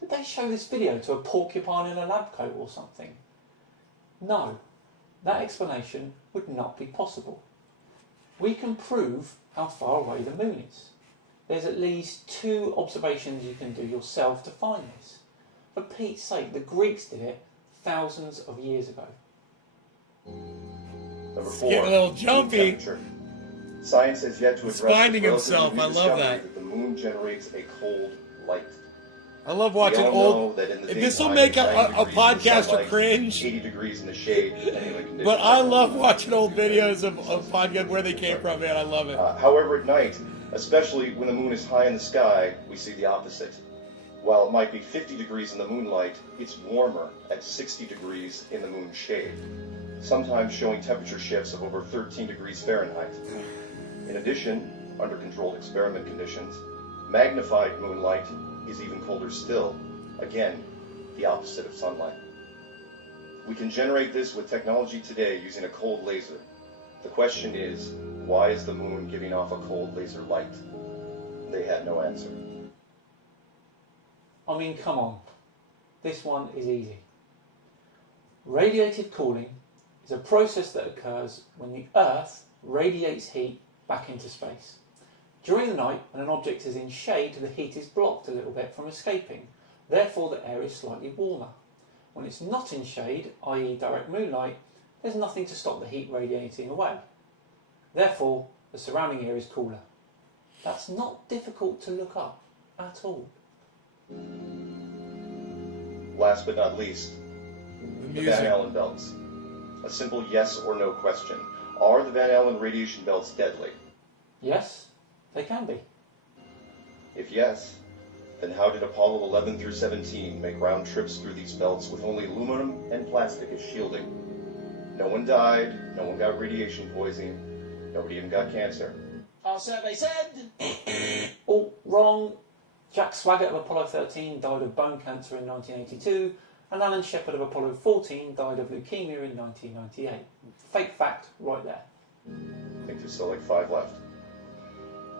Did they show this video to a porcupine in a lab coat or something? No, that explanation would not be possible. We can prove how far away the moon is. There's at least 2 observations you can do yourself to find this. For Pete's sake, the Greeks did it thousands of years ago. Number It's 4, getting a little jumpy. temperature. Science has yet to He's address finding the himself. relatively new I love discovery that. the moon generates a cold light. I love watching We all old. know that in the If this will daytime, make it's 90 a degrees in the podcaster sunlight, cringe, 80 degrees in the shade, depending on conditions. but I love watching old videos of podcasts where they came from, man. I love it. However, at night, especially when the moon is high in the sky, we see the opposite. While it might be 50 degrees in the moonlight, it's warmer at 60 degrees in the moon's shade, sometimes showing temperature shifts of over 13 degrees Fahrenheit. In addition, under controlled experiment conditions, magnified moonlight is even colder still, again, the opposite of sunlight. We can generate this with technology today using a cold laser. The question is, why is the moon giving off a cold laser light? They had no answer. I mean, come on. This one is easy. Radiative cooling is a process that occurs when the Earth radiates heat back into space. During the night, when an object is in shade, the heat is blocked a little bit from escaping. Therefore, the air is slightly warmer. When it's not in shade, i.e. direct moonlight, there's nothing to stop the heat radiating away. Therefore, the surrounding air is cooler. That's not difficult to look up at all. Last but not least, The the Van music. Allen belts. A simple yes or no question. Are the Van Allen radiation belts deadly? Yes, they can be. If yes, then how did Apollo 11 through 17 make round trips through these belts with only aluminum and plastic as shielding? No one died, no one got radiation poisoning, nobody even got cancer. Our survey said. Oh, wrong. Jack Swaggart of Apollo 13 died of bone cancer in 1982, and Alan Shepard of Apollo 14 died of leukemia in 1998. Fake fact right there. I think there's still like 5 left.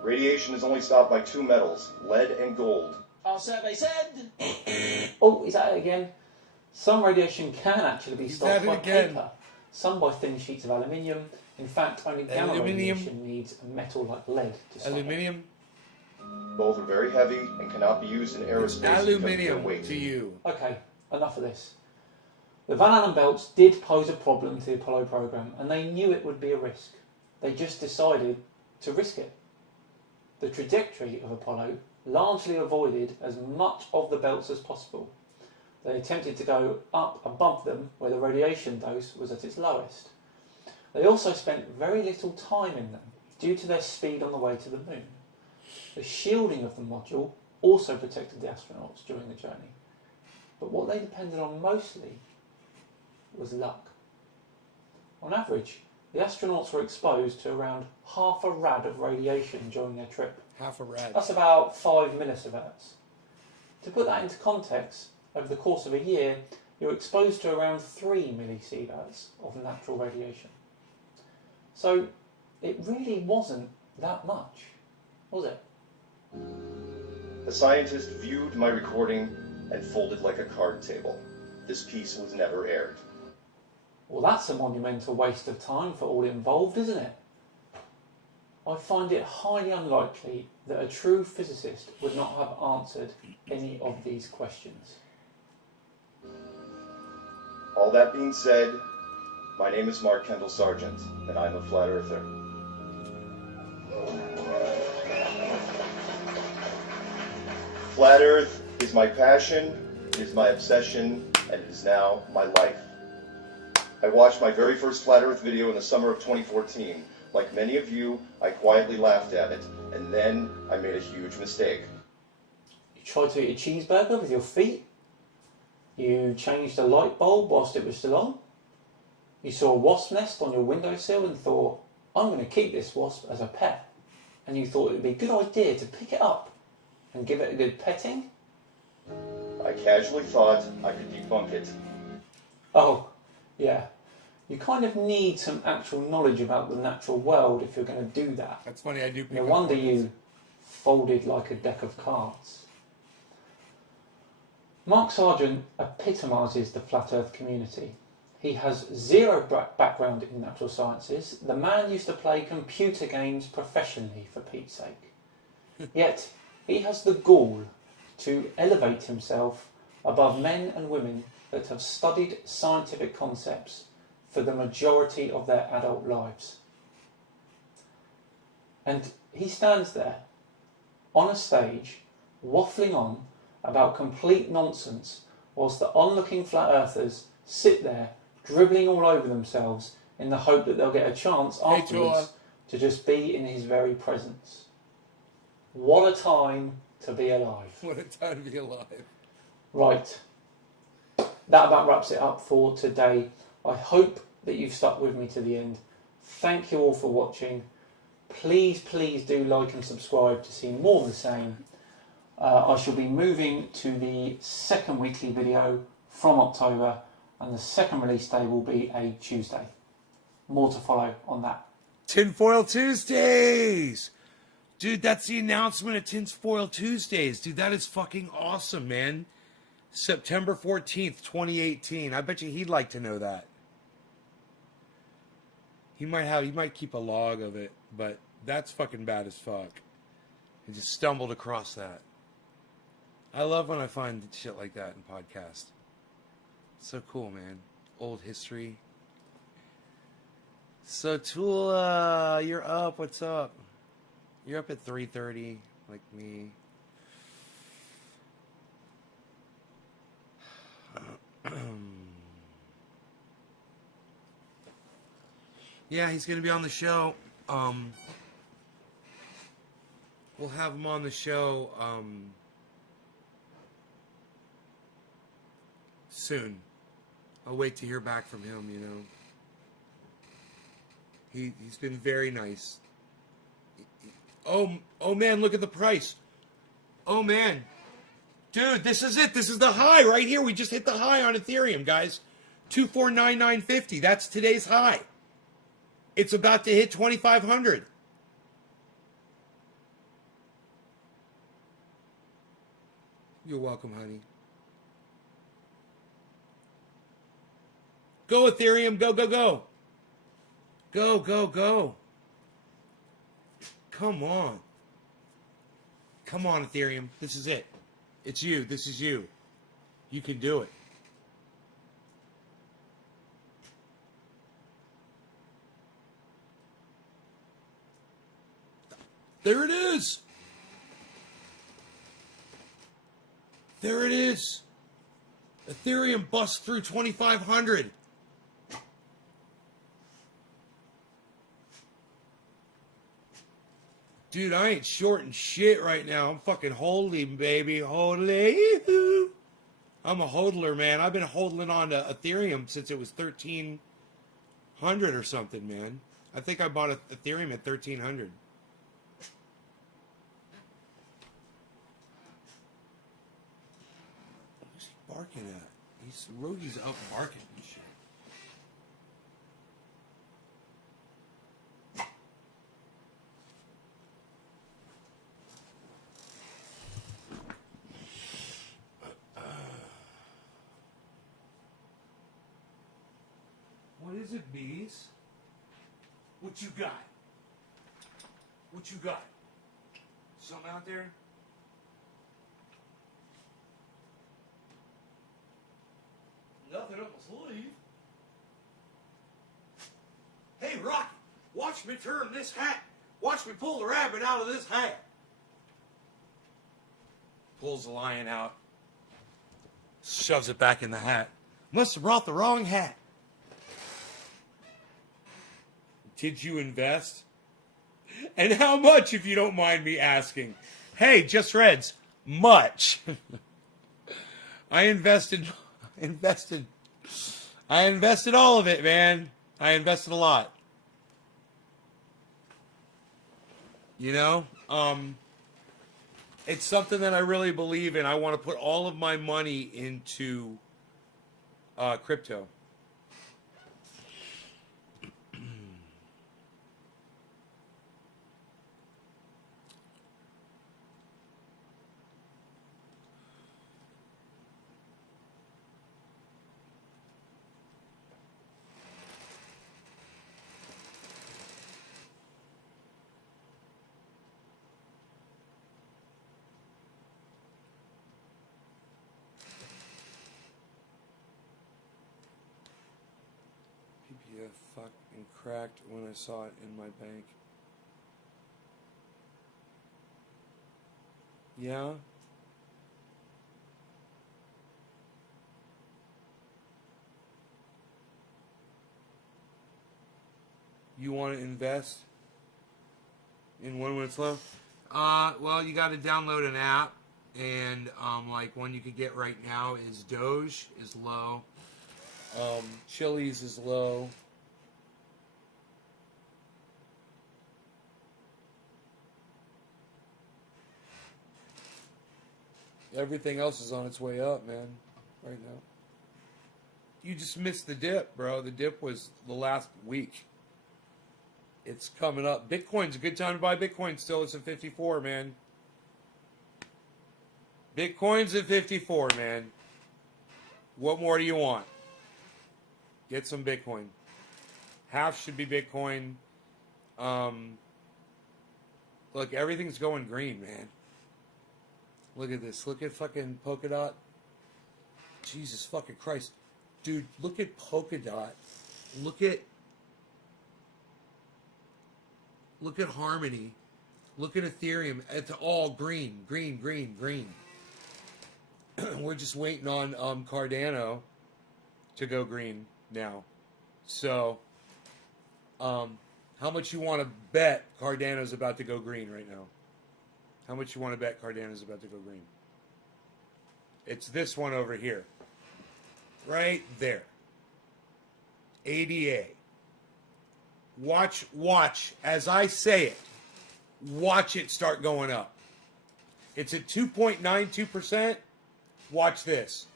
Radiation is only stopped by 2 metals, lead and gold. Our survey said. Oh, is that it again? Some radiation can actually be Is stopped that by it again? paper, some by thin sheets of aluminium. In fact, only gamma Aluminium? radiation needs a metal like lead to stop it. Aluminium. Both are very heavy and cannot be used in aerospace because of their Aluminium weight. to you. Okay, enough of this. The Van Allen belts did pose a problem to the Apollo program, and they knew it would be a risk. They just decided to risk it. The trajectory of Apollo largely avoided as much of the belts as possible. They attempted to go up above them where the radiation dose was at its lowest. They also spent very little time in them due to their speed on the way to the moon. The shielding of the module also protected the astronauts during the journey. But what they depended on mostly was luck. On average, the astronauts were exposed to around half a rad of radiation during their trip. Half a rad. That's about 5 millisieverts. To put that into context, over the course of a year, you're exposed to around 3 millisieverts of natural radiation. So it really wasn't that much. was it? The scientist viewed my recording and folded like a card table. This piece was never aired. Well, that's a monumental waste of time for all involved, isn't it? I find it highly unlikely that a true physicist would not have answered any of these questions. All that being said, my name is Mark Kendall Sargent, and I'm a flat earther. Flat Earth is my passion, it is my obsession, and it is now my life. I watched my very first Flat Earth video in the summer of 2014. Like many of you, I quietly laughed at it, and then I made a huge mistake. You tried to eat a cheeseburger with your feet? You changed a light bulb whilst it was still on? You saw a wasp nest on your windowsill and thought, I'm going to keep this wasp as a pet. And you thought it would be a good idea to pick it up and give it a good petting? I casually thought I could debunk it. Oh, yeah. You kind of need some actual knowledge about the natural world if you're going to do that. That's funny, I do pick No up wonder on this. you folded like a deck of cards. Mark Sargent epitomises the flat earth community. He has zero background in natural sciences. The man used to play computer games professionally, for Pete's sake. Yet, he has the gall to elevate himself above men and women that have studied scientific concepts for the majority of their adult lives. And he stands there, on a stage, waffling on about complete nonsense, whilst the onlooking flat earthers sit there, dribbling all over themselves in the hope that they'll get a chance afterwards to just be in his very presence. What a time to be alive. What a time to be alive. Right. That about wraps it up for today. I hope that you've stuck with me to the end. Thank you all for watching. Please do like and subscribe to see more of the same. I shall be moving to the second weekly video from October, and the second release day will be a Tuesday. More to follow on that. Tinfoil Tuesdays! Dude, that's the announcement of Tinfoil Tuesdays. Dude, that is fucking awesome, man. September 14th, 2018. I bet you he'd like to know that. He might keep a log of it, but that's fucking bad as fuck. He just stumbled across that. I love when I find shit like that in podcasts. So cool, man. Old history. So Tula, you're up. What's up? You're up at 3:30, like me. Yeah, he's gonna be on the show. We'll have him on the show soon. I'll wait to hear back from him, you know. He's been very nice. Oh man, look at the price. Oh man. Dude, this is it. This is the high right here. We just hit the high on Ethereum, guys. 249,950. That's today's high. It's about to hit 2,500. You're welcome, honey. Go, Ethereum. Go, go, go. Go, go, go. Come on. Come on, Ethereum. This is it. It's you. This is you. You can do it. There it is. There it is. Ethereum busts through 2,500. Dude, I ain't shorting shit right now. I'm fucking holding, baby. Hodling. I'm a hodler, man. I've been hodling on to Ethereum since it was 1,300 or something, man. I think I bought Ethereum at 1,300. Who's he barking at? Rogi's up barking and shit. it, bees? What you got? What you got? Something out there? Nothing up my sleeve. Hey, Rocky, watch me turn this hat. Watch me pull the rabbit out of this hat. Pulls the lion out. Shoves it back in the hat. Must have brought the wrong hat. Did you invest? And how much, if you don't mind me asking? Hey, Just Reds, much. I invested all of it, man. I invested a lot. You know, it's something that I really believe in. I want to put all of my money into crypto. PPF fucking cracked when I saw it in my bank. Yeah? You want to invest in one when it's low? Well, you got to download an app, and like one you could get right now is Doge is low. Chili's is low. Everything else is on its way up, man, right now. You just missed the dip, bro. The dip was the last week. It's coming up. Bitcoin's a good time to buy Bitcoin still. It's at 54, man. Bitcoin's at 54, man. What more do you want? Get some Bitcoin. Half should be Bitcoin. Look, everything's going green, man. Look at this. Look at fucking Polkadot. Jesus fucking Christ. Dude, look at Polkadot. Look at Harmony. Look at Ethereum. It's all green. Green, green, green. We're just waiting on Cardano to go green now. So, how much you want to bet Cardano's about to go green right now? How much you want to bet Cardano's about to go green? It's this one over here. Right there. ADA. Watch as I say it. Watch it start going up. It's at 2.92%. Watch this.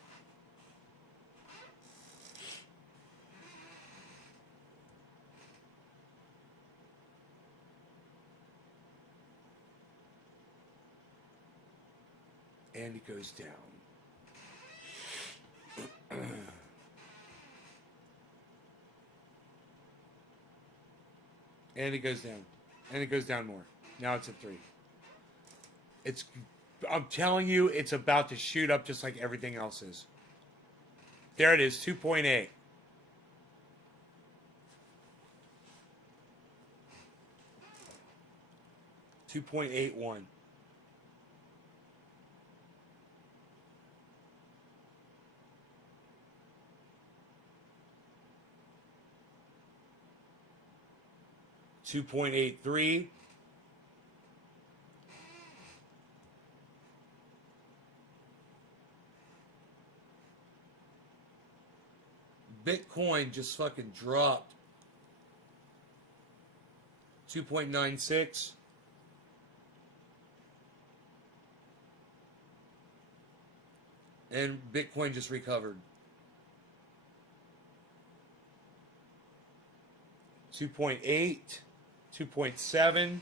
And it goes down. And it goes down. And it goes down more. Now it's at 3. I'm telling you, it's about to shoot up just like everything else is. There it is, 2.8. $2.81. $2.83. Bitcoin just fucking dropped. 2.96. And Bitcoin just recovered. 2.8. 2.7.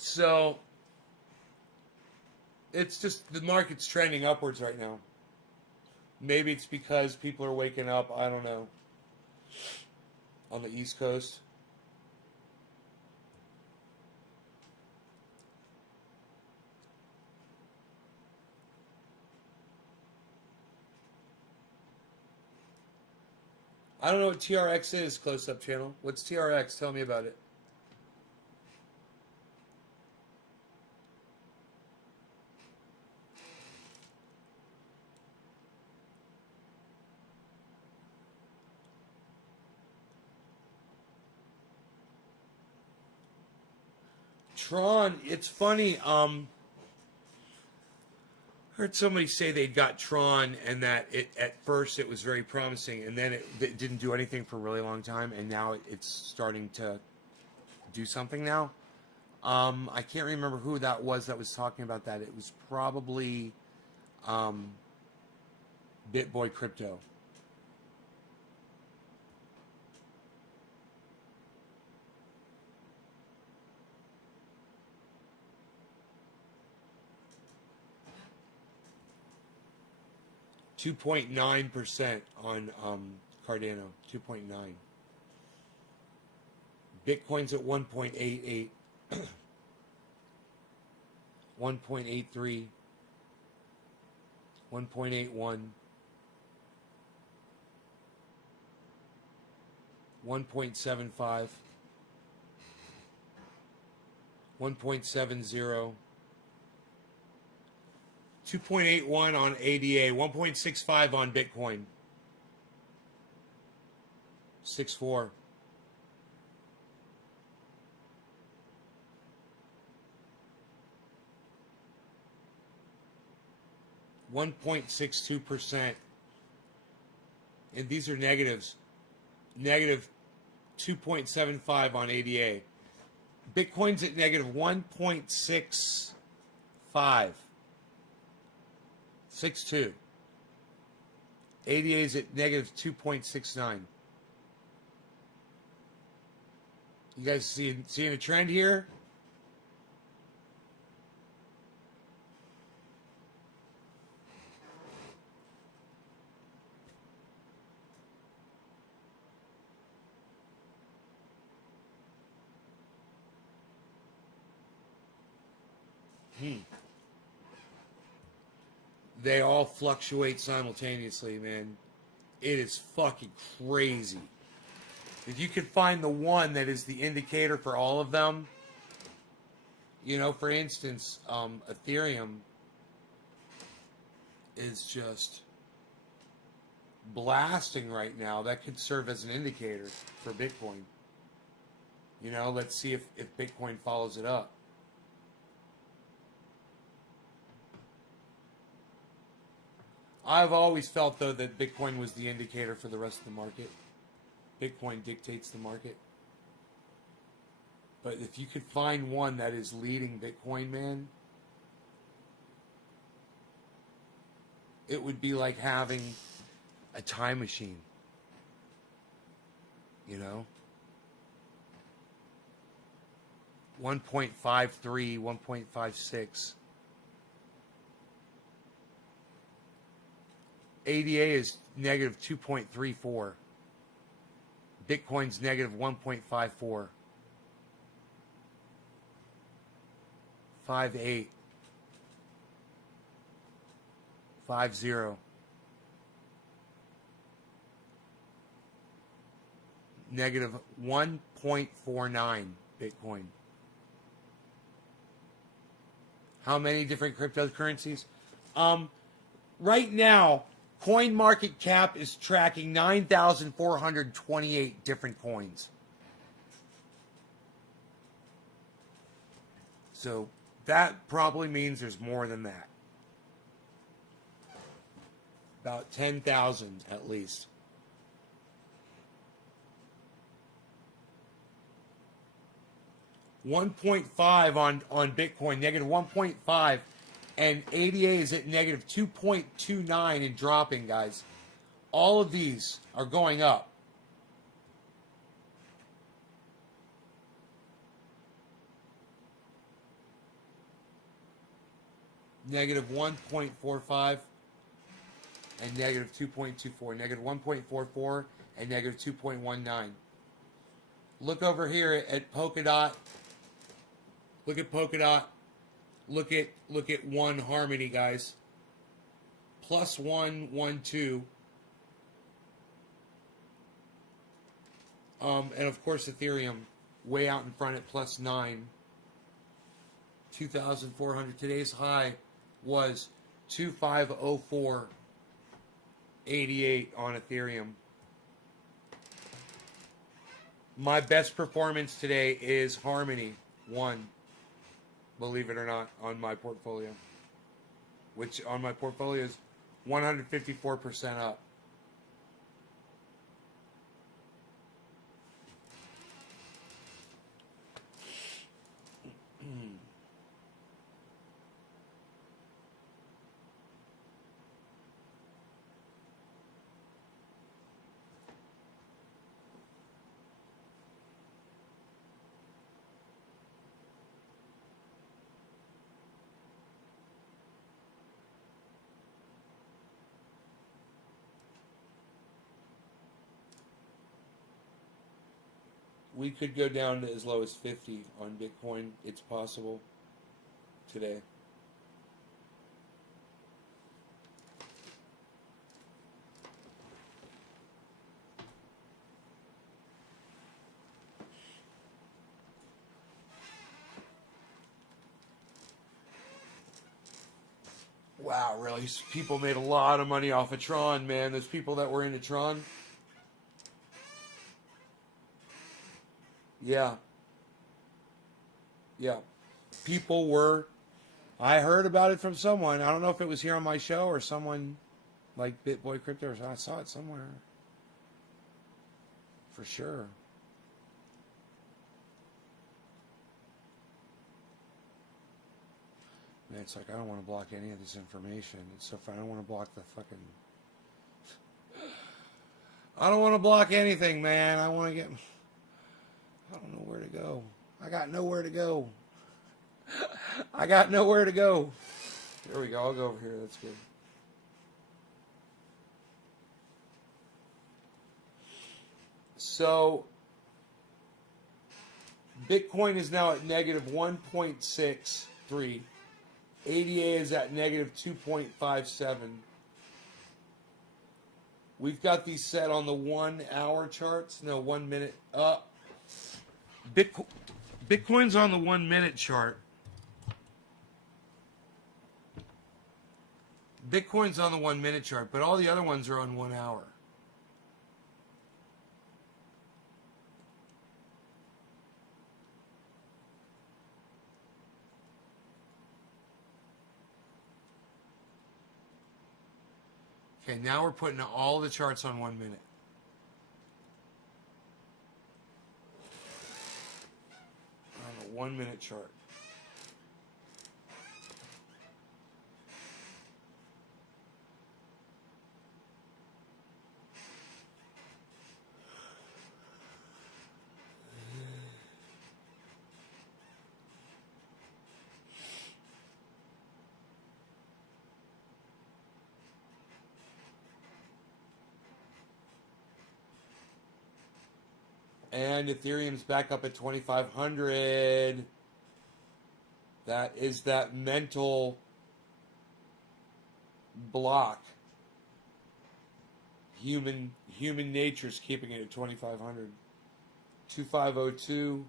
So it's just the market's trending upwards right now. Maybe it's because people are waking up, I don't know, on the East Coast. I don't know what TRX is, Close Up Channel. What's TRX? Tell me about it. Tron, it's funny. Heard somebody say they got Tron and that it at first it was very promising, and then it didn't do anything for a really long time, and now it's starting to do something now. I can't remember who that was talking about that. It was probably BitBoy Crypto. .9% on Cardano. 2.9. Bitcoin's at 1.88. 1.83. 1.81. 1.75. 1.70. 2.81 on ADA, 1.65 on Bitcoin. 6.4. .62%. And these are negatives. Negative 2.75 on ADA. Bitcoin's at negative 1.65. 6.2. ADA is at negative 2.69. You guys seeing a trend here? They all fluctuate simultaneously, man. It is fucking crazy. If you could find the one that is the indicator for all of them, you know, for instance, Ethereum is just blasting right now. That could serve as an indicator for Bitcoin. You know, let's see if Bitcoin follows it up. I've always felt, though, that Bitcoin was the indicator for the rest of the market. Bitcoin dictates the market. But if you could find one that is leading Bitcoin, man, it would be like having a time machine. You know? 1.53, 1.56. ADA is negative 2.34. Bitcoin's negative 1.54. 5.8. 5.0. Negative 1.49 Bitcoin. How many different cryptocurrencies? Right now, CoinMarketCap is tracking 9,428 different coins. So that probably means there's more than that. About 10,000 at least. $1.5 on Bitcoin, negative 1.5. And ADA is at negative 2.29 and dropping, guys. All of these are going up. negative 1.45 and negative 2.24. Negative 1.44 and negative 2.19. Look over here at Polkadot. Look at Polkadot. Look at one Harmony, guys. Plus 1, 1, 2. And of course Ethereum way out in front at plus 9. 2,400. Today's high was 2,504.88 on Ethereum. My best performance today is Harmony 1. Believe it or not, on my portfolio. Which on my portfolio is 154% up. We could go down to as low as 50 on Bitcoin. It's possible today. Wow, really? People made a lot of money off of Tron, man. Those people that were into Tron. Yeah. Yeah. People were. I heard about it from someone. I don't know if it was here on my show or someone like BitBoy Crypto. I saw it somewhere. For sure. Man, it's like I don't want to block any of this information. It's so fun. I don't want to block the fucking. I don't want to block anything, man. I want to get. I don't know where to go. I got nowhere to go. I got nowhere to go. There we go. I'll go over here. That's good. So, Bitcoin is now at negative 1.63. ADA is at negative 2.57. We've got these set on the 1 hour charts. No, 1 minute. Bitcoin's on the 1 minute chart. Bitcoin's on the 1 minute chart, but all the other ones are on 1 hour. Okay, now we're putting all the charts on 1 minute. On a 1 minute chart. And Ethereum's back up at 2,500. That is that mental block. Human nature's keeping it at 2,500. 2,502.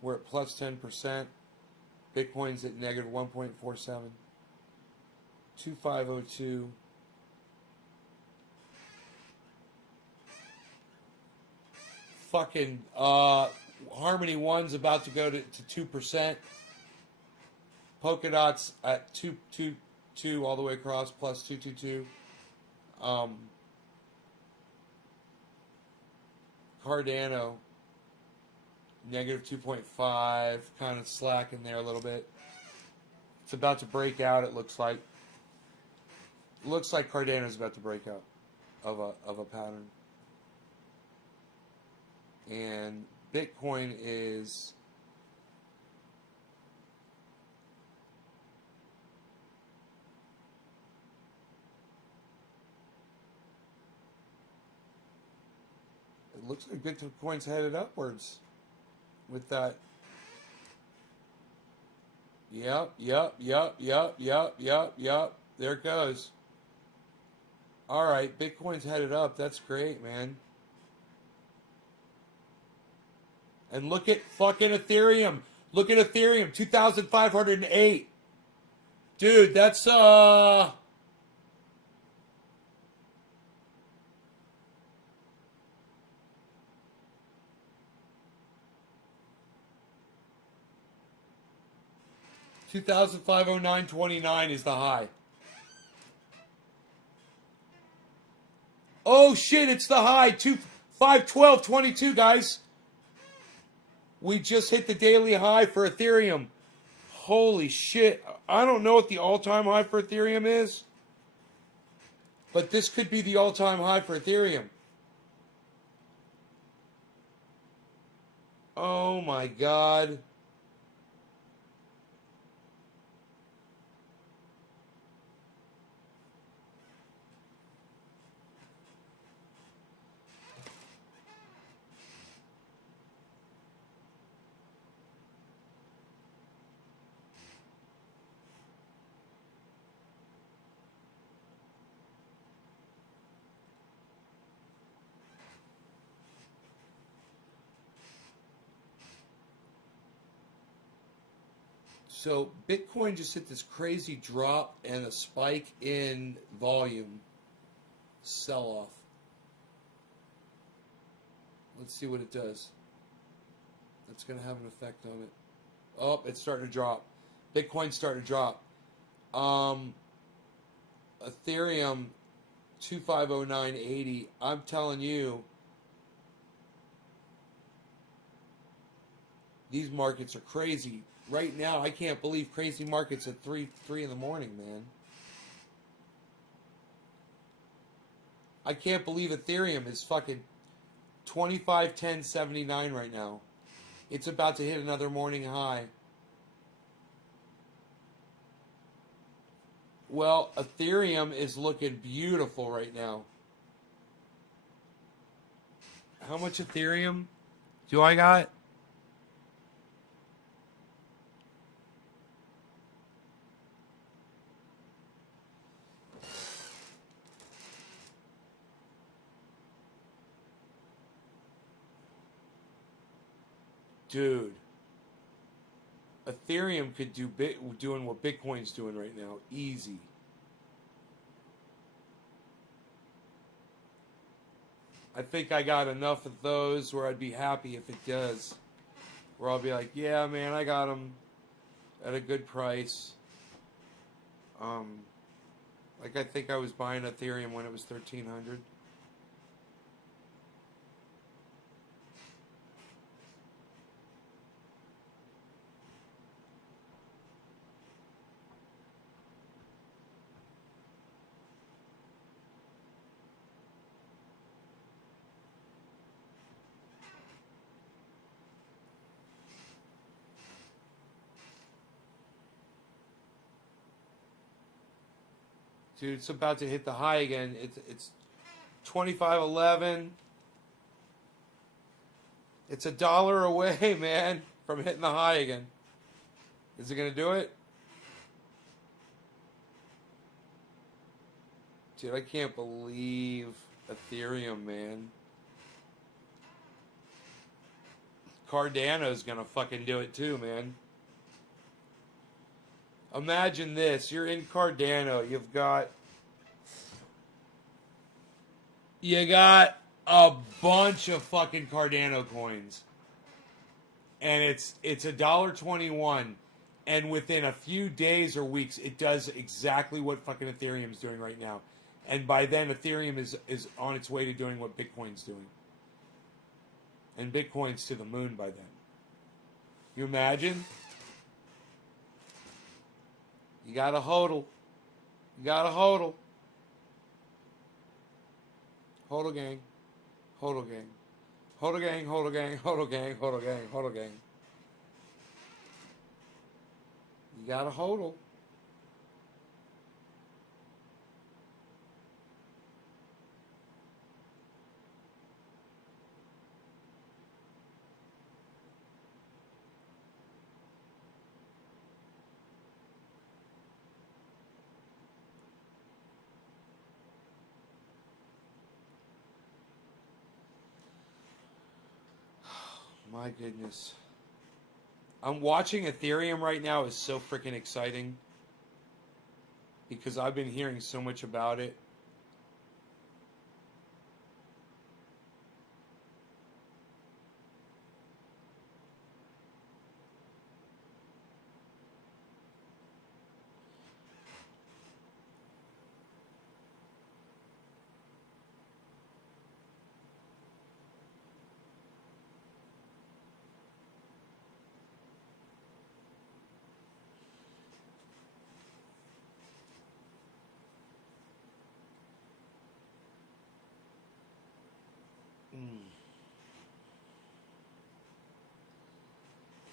We're at plus 10%. Bitcoin's at negative 1.47. 2,502. Fucking Harmony 1's about to go to 2%. Polkadot's at 222 all the way across, plus 222. Cardano, negative 2.5, kind of slacking there a little bit. It's about to break out, it looks like. Looks like Cardano's about to break out of a pattern. And Bitcoin is It looks like Bitcoin's headed upwards with that. Yep. There it goes. All right, Bitcoin's headed up. That's great, man. And look at fucking Ethereum. Look at Ethereum, 2,508. Dude, that's 2,509.29 is the high. Oh shit, it's the high. 512.22, guys. We just hit the daily high for Ethereum. Holy shit. I don't know what the all-time high for Ethereum is, but this could be the all-time high for Ethereum. Oh my God. So Bitcoin just hit this crazy drop and a spike in volume sell-off. Let's see what it does. That's going to have an effect on it. Oh, it's starting to drop. Bitcoin's starting to drop. Ethereum 2509.80. I'm telling you, these markets are crazy. Right now, I can't believe crazy markets at 3 in the morning, man. I can't believe Ethereum is fucking 2510.79 right now. It's about to hit another morning high. Well, Ethereum is looking beautiful right now. How much Ethereum do I got? Dude, Ethereum could do doing what Bitcoin's doing right now, easy. I think I got enough of those where I'd be happy if it does. Where I'll be like, yeah, man, I got them at a good price. Like I think I was buying Ethereum when it was 1,300. Dude, it's about to hit the high again. It's 25.11. It's $1 away, man, from hitting the high again. Is it gonna do it? Dude, I can't believe Ethereum, man. Cardano's gonna fucking do it too, man. Imagine this. You're in Cardano. You got a bunch of fucking Cardano coins. And it's $1.21. And within a few days or weeks, it does exactly what fucking Ethereum's doing right now. And by then, Ethereum is on its way to doing what Bitcoin's doing. And Bitcoin's to the moon by then. You imagine? You got a hodl. You got a hodl. Hodl gang. Hodl gang. Hodl gang, hodl gang, hodl gang, hodl gang, hodl gang. You got a hodl. My goodness. I'm watching Ethereum right now is so freaking exciting because I've been hearing so much about it.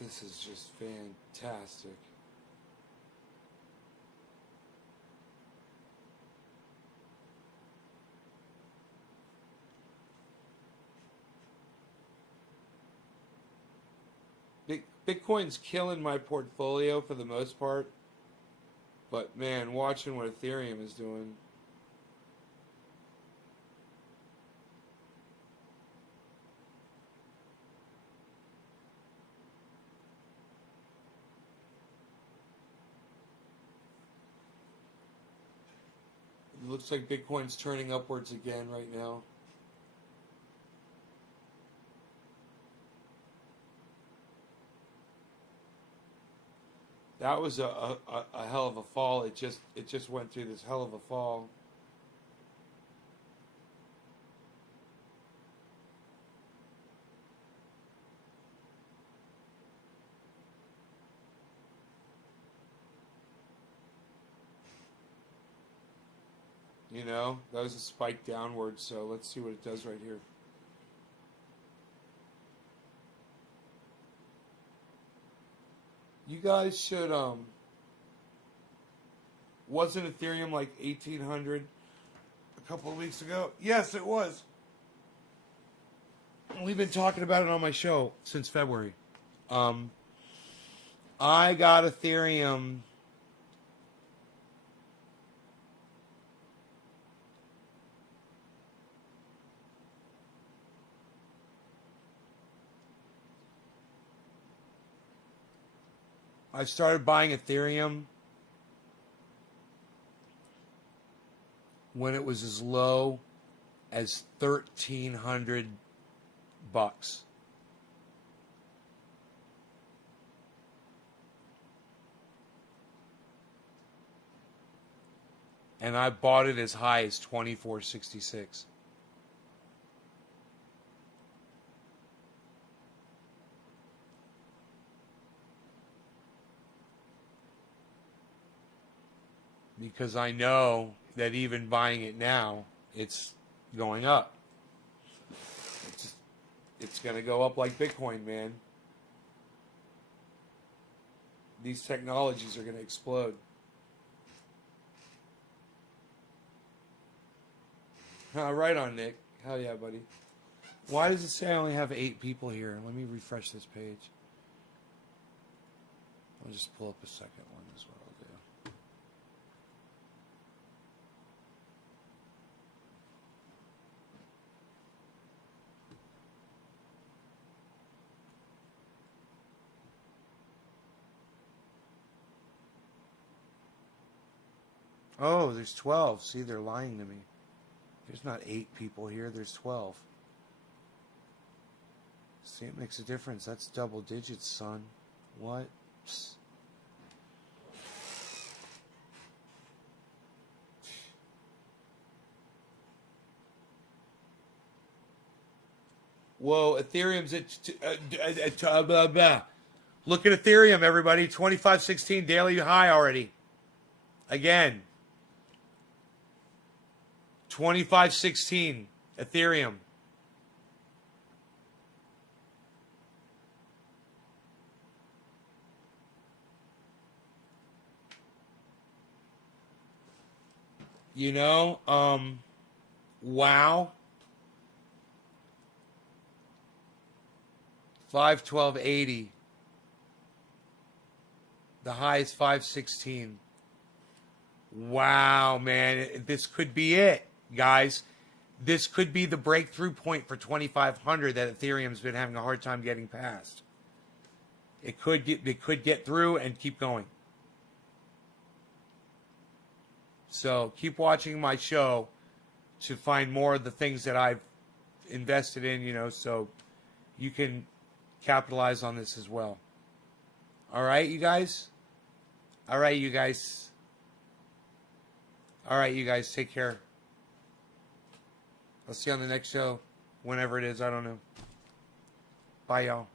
This is just fantastic. Bitcoin's killing my portfolio for the most part. But man, watching what Ethereum is doing. It looks like Bitcoin's turning upwards again right now. That was a hell of a fall. It just went through this hell of a fall. You know, that was a spike downward, so let's see what it does right here. You guys should, wasn't Ethereum like 1,800 a couple of weeks ago? Yes, it was. We've been talking about it on my show since February. I got Ethereum. I started buying Ethereum when it was as low as $1,300. And I bought it as high as $24.66. Because I know that even buying it now, it's going up. It's going to go up like Bitcoin, man. These technologies are going to explode. Right on, Nick. Hell yeah, buddy. Why does it say I only have 8 people here? Let me refresh this page. I'll just pull up a second one as well. Oh, there's 12. See, they're lying to me. There's not 8 people here. There's 12. See, it makes a difference. That's double digits, son. What? Psst. Whoa, Ethereum's at blah, blah. Look at Ethereum, everybody. 25.16 daily high already. Again. 25.16 Ethereum. You know, wow. 512.80. The high is 516. Wow, man. This could be it, guys. this could be the breakthrough point for 2,500 that Ethereum's been having a hard time getting past. It could get through and keep going. So keep watching my show to find more of the things that I've invested in, you know, so you can capitalize on this as well. All right, you guys? All right, you guys. All right, you guys, take care. I'll see you on the next show, whenever it is, I don't know. Bye, y'all.